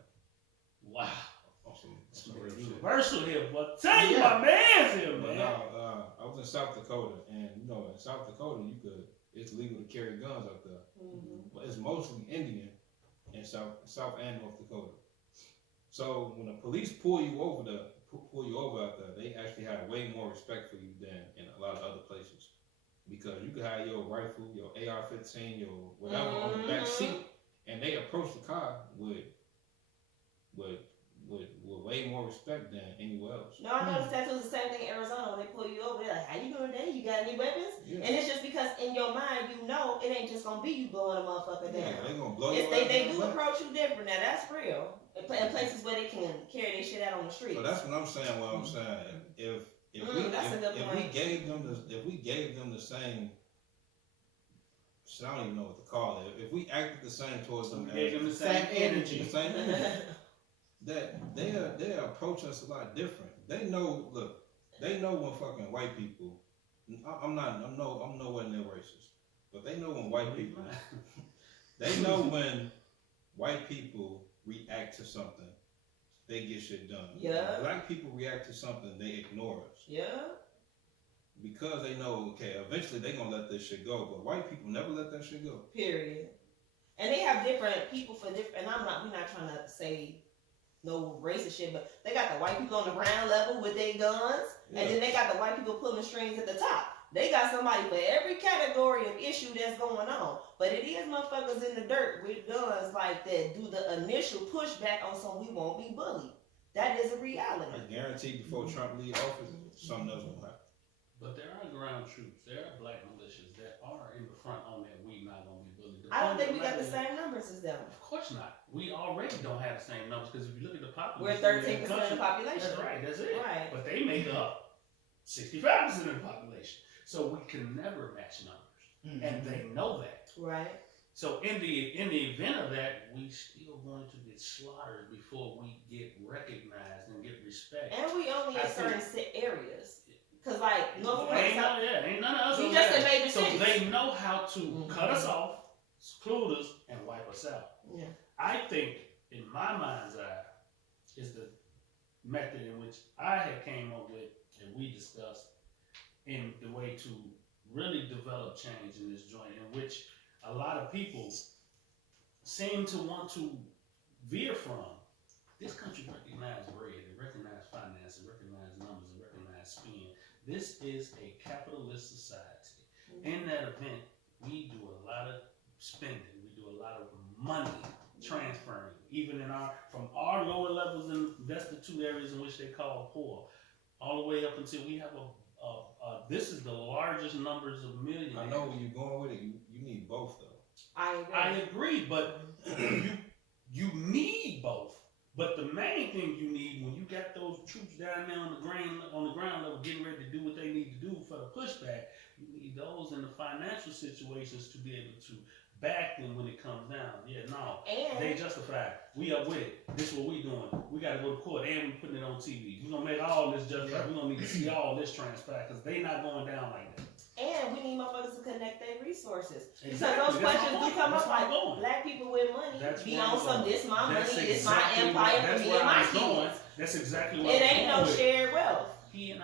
Wow. On some real shit. Universal here, but tell you my man's here, But man. no, I was in South Dakota, and you know, in South Dakota, it's legal to carry guns out there, but it's mostly Indian in South and North Dakota. So when the police pull you over out there, they actually have way more respect for you than in a lot of other places, because you could have your rifle, your AR-15, your whatever on the back seat, and they approach the car with way more respect than anywhere else. No, I noticed that was the same thing in Arizona. When they pull you over, they're like, "How you doing today? You got any weapons?" Yeah. And it's just because in your mind you know it ain't just gonna be you blowing a motherfucker down. Yeah, they gonna blow It's you. they do approach you different. Now that's real. In places where they can carry their shit out on the streets. So that's what I'm saying. What I'm saying, if That's a good we point. gave them the same, I don't even know what to call it. If we acted the same towards them, Gave them the same energy. the same energy, that they approach us a lot different. They know. Look, they know when fucking white people. I'm nowhere near racist, but they know when white people. They know when white people react to something, they get shit done. Yeah. When black people react to something, they ignore us. Yeah. Because they know, okay, eventually they gonna let this shit go. But white people never let that shit go. Period. And they have different people for different. And we're not trying to say no racist shit, but they got the white people on the ground level with their guns, and then they got the white people pulling the strings at the top. They got somebody for every category of issue that's going on. But it is motherfuckers in the dirt with guns like that do the initial pushback on some we won't be bullied. That is a reality. I guarantee before Trump leave office, something else will happen. But there are ground troops. There are black militias that are in the front on that we not gonna be bullied. I don't think we got the same numbers as them. Of course not. We already don't have the same numbers because if you look at the We're population, 13% of the population. That's right. That's it. Right. But they make up 65% of the population. So we can never match numbers, and they know that. Right. So in the event of that, we still going to get slaughtered before we get recognized and get respect. And we only in certain areas. Cause like Norfolk, ain't none of us. we over just there. in major So cities. they know how to cut us off, seclude us, and wipe us out. Yeah. I think, in my mind's eye, is the method in which I had came up with and we discussed in the way to really develop change in this joint, in which a lot of people seem to want to veer from. This country recognizes bread, it recognizes finance, it recognizes numbers, it recognizes spend. This is a capitalist society. In that event, we do a lot of spending, we do a lot of money transferring, even from our lower levels in destitute areas in which they call poor, all the way up until we have this is the largest numbers of millionaires. I know where you're going with it. You need both though. I agree, but you need both. But the main thing you need when you got those troops down there on the ground level getting ready to do what they need to do for the pushback, you need those in the financial situations to be able to back them when it comes down. Yeah, no. They justify. We are with it. This is what we doing. We got to go to court and we putting it on TV. We're going to make all this justified. We're going to need to see all this transpire because they not going down like that. And we need motherfuckers to connect their resources. Exactly. Because those questions do come That's up where I'm like, going. black people with money That's be where on I'm some, going. this my That's money, this my exactly empire that's for me where and my I was going. kids. That's exactly what It I'm ain't no with. shared wealth. He know.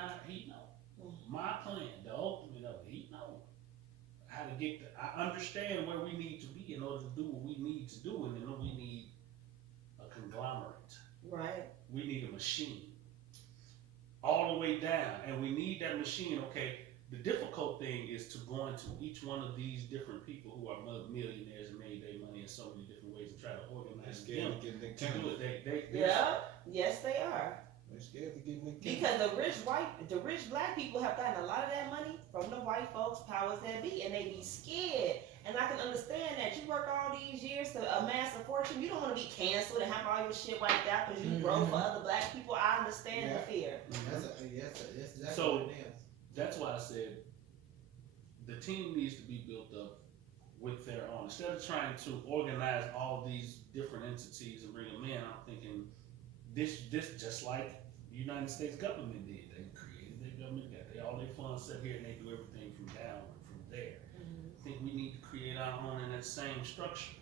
My plan, the ultimate of it, he know how to get I understand where we need to be in order to do what we need to do, and then we need a conglomerate. Right. We need a machine. All the way down. And we need that machine, okay. The difficult thing is to go into each one of these different people who are millionaires and made their money in so many different ways and try to organize them to get Nick to do Cannon. it. Yeah. Yes, they are. They're scared to get Nick Cannon. Because the rich black people have gotten a lot of that money from the white folks, powers that be, and they be scared. And I can understand that you work all these years to amass a fortune. You don't want to be canceled and have all your shit wiped out because you grow for other black people. I understand the fear. That's exactly So- what it is. That's why I said the team needs to be built up with their own. Instead of trying to organize all these different entities and bring them in, I'm thinking this just like United States government did. They created their government, got all their funds set here, and they do everything from downward, from there. I think we need to create our own in that same structure.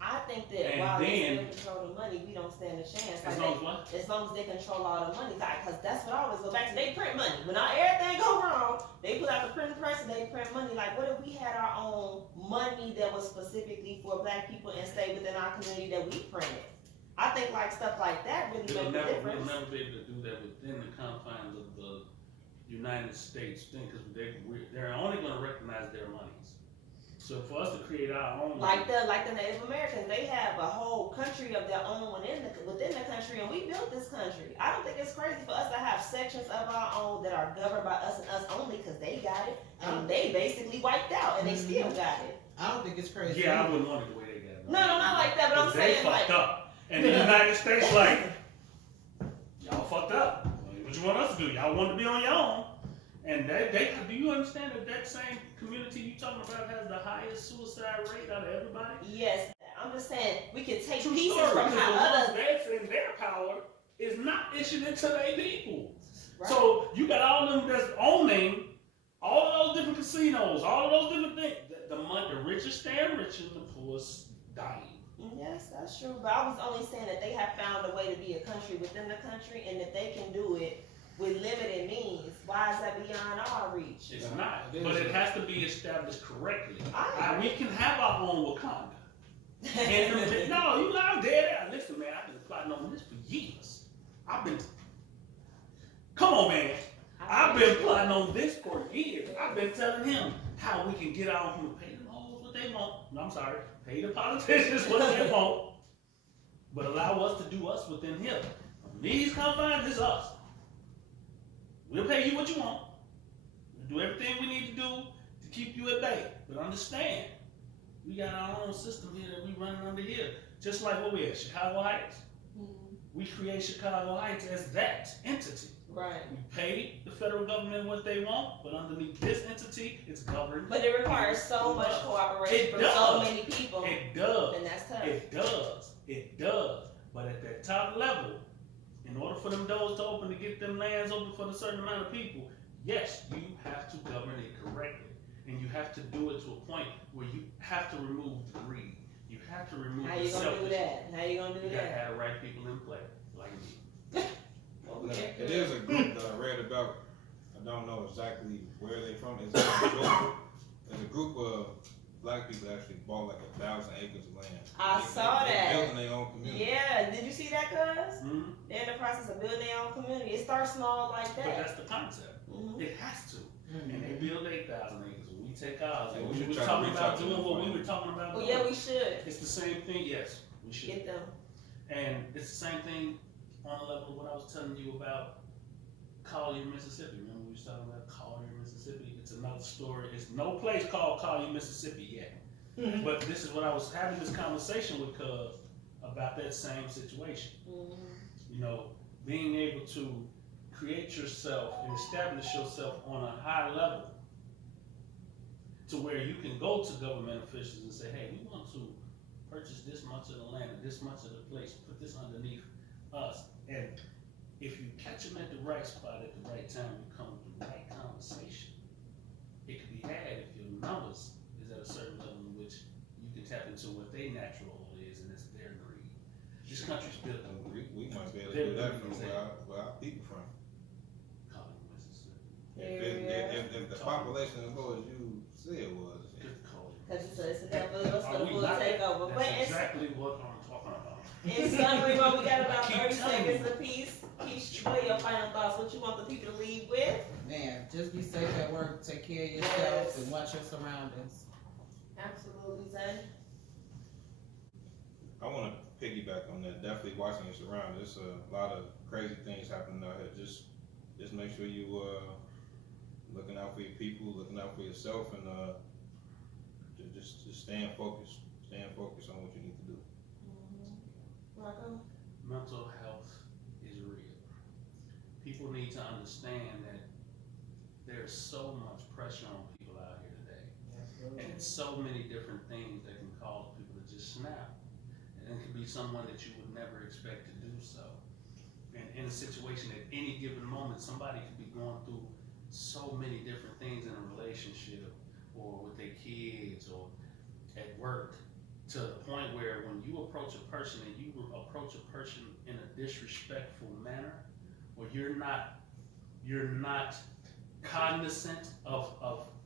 I think that And while they then- still control the money, we don't stand a chance. As long as what? As long as they control all the money, because that's what I always go back to. They print money. When everything go wrong, they put out the printing press and they print money. Like, what if we had our own money that was specifically for black people and stay within our community that we printed? I think like stuff like that really We'll make a never difference. be able to do that within the confines of the United States thing, because they're only going to recognize their monies. So for us to create our own, Like the Native Americans, they have a whole country of their own within the country, and we built this country. I don't think it's crazy for us to have sections of our own that are governed by us and us only, because they got it, and they basically wiped out, and they still got it. I don't think it's crazy. yeah, I wouldn't want it the way they got it. No, not like that, but I'm 'Cause they saying fucked like, up, and the United States like, y'all fucked up. What you want us to do? Y'all want to be on your own, and they do you understand that same community you talking about has the highest suicide rate out of everybody? yes, I'm just saying we can take True pieces story, from because how the ones others. that's in their power is not issued it to their people. Right. So you got all them that's owning all of those different casinos, all of those different things. The richest staying rich and the poorest dying. Yes, that's true. But I was only saying that they have found a way to be a country within the country, and if they can do it with limited means, why is that beyond our reach? It's Yeah, not, it is. but it has to be established correctly. I We can have our own Wakanda. And no, you not dead. Listen, man, I've been plotting on this for years. Come on, man. I've been plotting on this for years. I've been telling him how we can get out from pay the hoes what they want. No, I'm sorry, pay the politicians what they want, but allow us to do us within here. These confines is us. We'll pay you what you want. We'll do everything we need to do to keep you at bay. But understand, we got our own system here that we running under here. Just like what we at, Chicago Heights. We create Chicago Heights as that entity. Right. We pay the federal government what they want, but underneath this entity, it's governed. But it requires so much cooperation It from does. so many people, It does. and that's tough. It does. It does. But at that top level, in order for them doors to open to get them lands open for a certain amount of people, yes, you have to govern it correctly. And you have to do it to a point where you have to remove the greed. You have to remove How the you gonna do selfishness. that? How you gonna do You gotta that? have the right people in play, like me. Okay. It is a group that I read about. I don't know exactly where they from. It's in Georgia. There's a group of black people that actually bought like 1,000 acres of land. I saw they that. building their own community. Yeah, did you see that, cuz? Mhm. They're in the process of building their own community. It starts small like But that. that's the concept. Mhm. It has to. Mhm. And they build 8,000 acres. We take ours. Yeah, And we we should were try to talking reach about out to doing them what for we you. were talking about Well, doing. yeah, we should It's the same thing, yes, we should. get them. And it's the same thing on the level of what I was telling you about Collier, Mississippi. Remember we was talking about Collier, Mississippi? It's another story. It's no place called Collier, Mississippi yet. But this is what I was having this conversation with Cuz about that same situation. Mhm. You know, being able to create yourself and establish yourself on a high level to where you can go to government officials and say, hey, we want to purchase this much of the land and this much of the place, put this underneath us. And if you catch them at the right spot at the right time, you come with the right conversation. It can be had if your numbers is at a certain level in which you can tap into what their natural oil is, and it's their greed. This country's built on We might be able to do that from where our people from. Collier, Mississippi. If the population is low as you said it was, Good call. Cause it's a definitely what's Are gonna we full not? takeover. But That's in, exactly what I'm talking about. in summary, well, we got about Keep 30 telling seconds me. apiece. Keisha, what are your final thoughts? What you want the people to leave with? Man, just be safe at work, take care of yourself, Yes. and watch your surroundings. Absolutely, Zay. I want to piggyback on that. Definitely watching your surroundings. There's a lot of crazy things happening out here. Just make sure you looking out for your people, looking out for yourself, and just staying focused. Staying focused on what you need to do. Rocco? Mental health is real. People need to understand that there's so much pressure on people out here today. And it's so many different things that can cause people to just snap. And it could be someone that you would never expect to do so. And situation at any given moment. Somebody could be going through so many different things in a relationship or with their kids or at work, to the point where when you approach a person and you approach a person in a disrespectful manner, where you're not cognizant of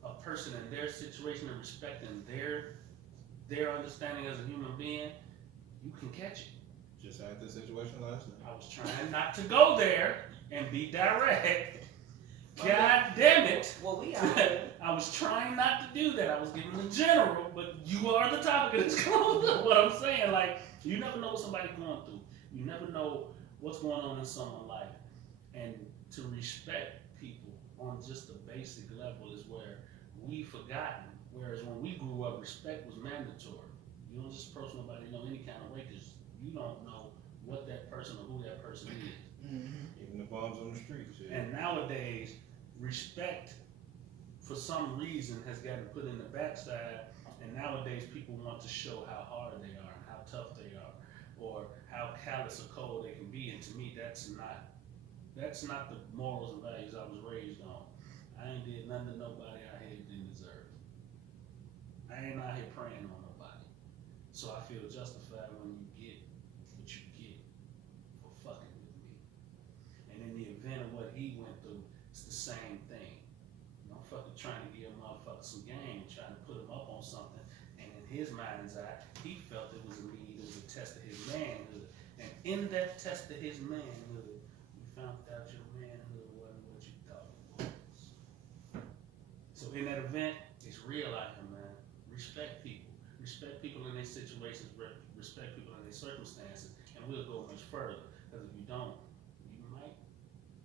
a person and their situation and respecting their understanding as a human being, you can catch it. Just had this situation last night. I was trying not to go there and be direct. God damn it. Well, we are. I was trying not to do that. I was giving the general, but you are the topic of this close. What I'm saying, like, you never know what somebody's going through. You never know what's going on in someone's life. And to respect people on just the basic level is where we've forgotten. Whereas when we grew up, respect was mandatory. You don't just approach nobody any kind of way because you don't know what that person or who that person is. Mm-hmm. Even the bums on the streets. Yeah. And nowadays, respect for some reason has gotten put in the backside, and nowadays people want to show how hard they are and how tough they are, or how callous or cold they can be. And to me, that's not the morals and values I was raised on. I ain't did nothing to nobody out here that didn't deserve. I ain't out here praying on nobody. So I feel justified when you get what you get for fucking with me. And in the event of what he went through, it's the same thing. Motherfucker trying to give a motherfucker some game, trying to put him up on something, and in his mind's eye, he felt it was a need, it was a test of his manhood. And in that test of his manhood, you found out your manhood wasn't what you thought it was. So in that event, it's real out here, man. Respect people. Respect people in their situations, respect people in their circumstances, and we'll go much further. Because if you don't, you might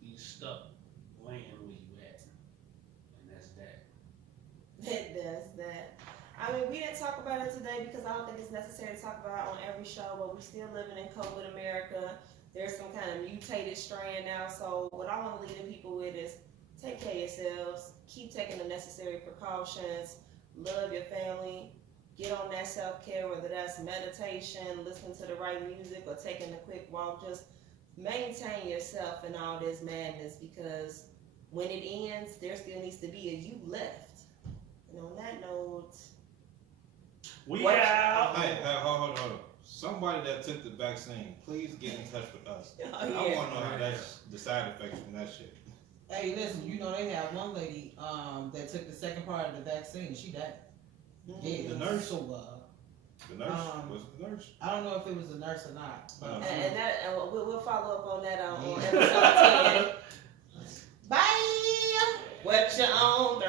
be stuck laying where you at. And that's that. That's that. I mean, we didn't talk about it today because I don't think it's necessary to talk about it on every show, but we're still living in COVID America. There's some kind of mutated strain now, so what I want to leave the people with is take care of yourselves, keep taking the necessary precautions, love your family, get on that self-care, whether that's meditation, listening to the right music, or taking a quick walk. Just maintain yourself in all this madness, because when it ends, there still needs to be a you left. And on that note, We What- out. Hey, hold on. Somebody that took the vaccine, please get in touch with us. I want to know how that's the side effects from that shit. Hey, listen, they have one lady that took the second part of the vaccine. She died. Yeah, The nurse? So, The nurse? Was it the nurse? I don't know if it was a nurse or not. But, and we'll follow up on that on episode 10. Bye. What you on?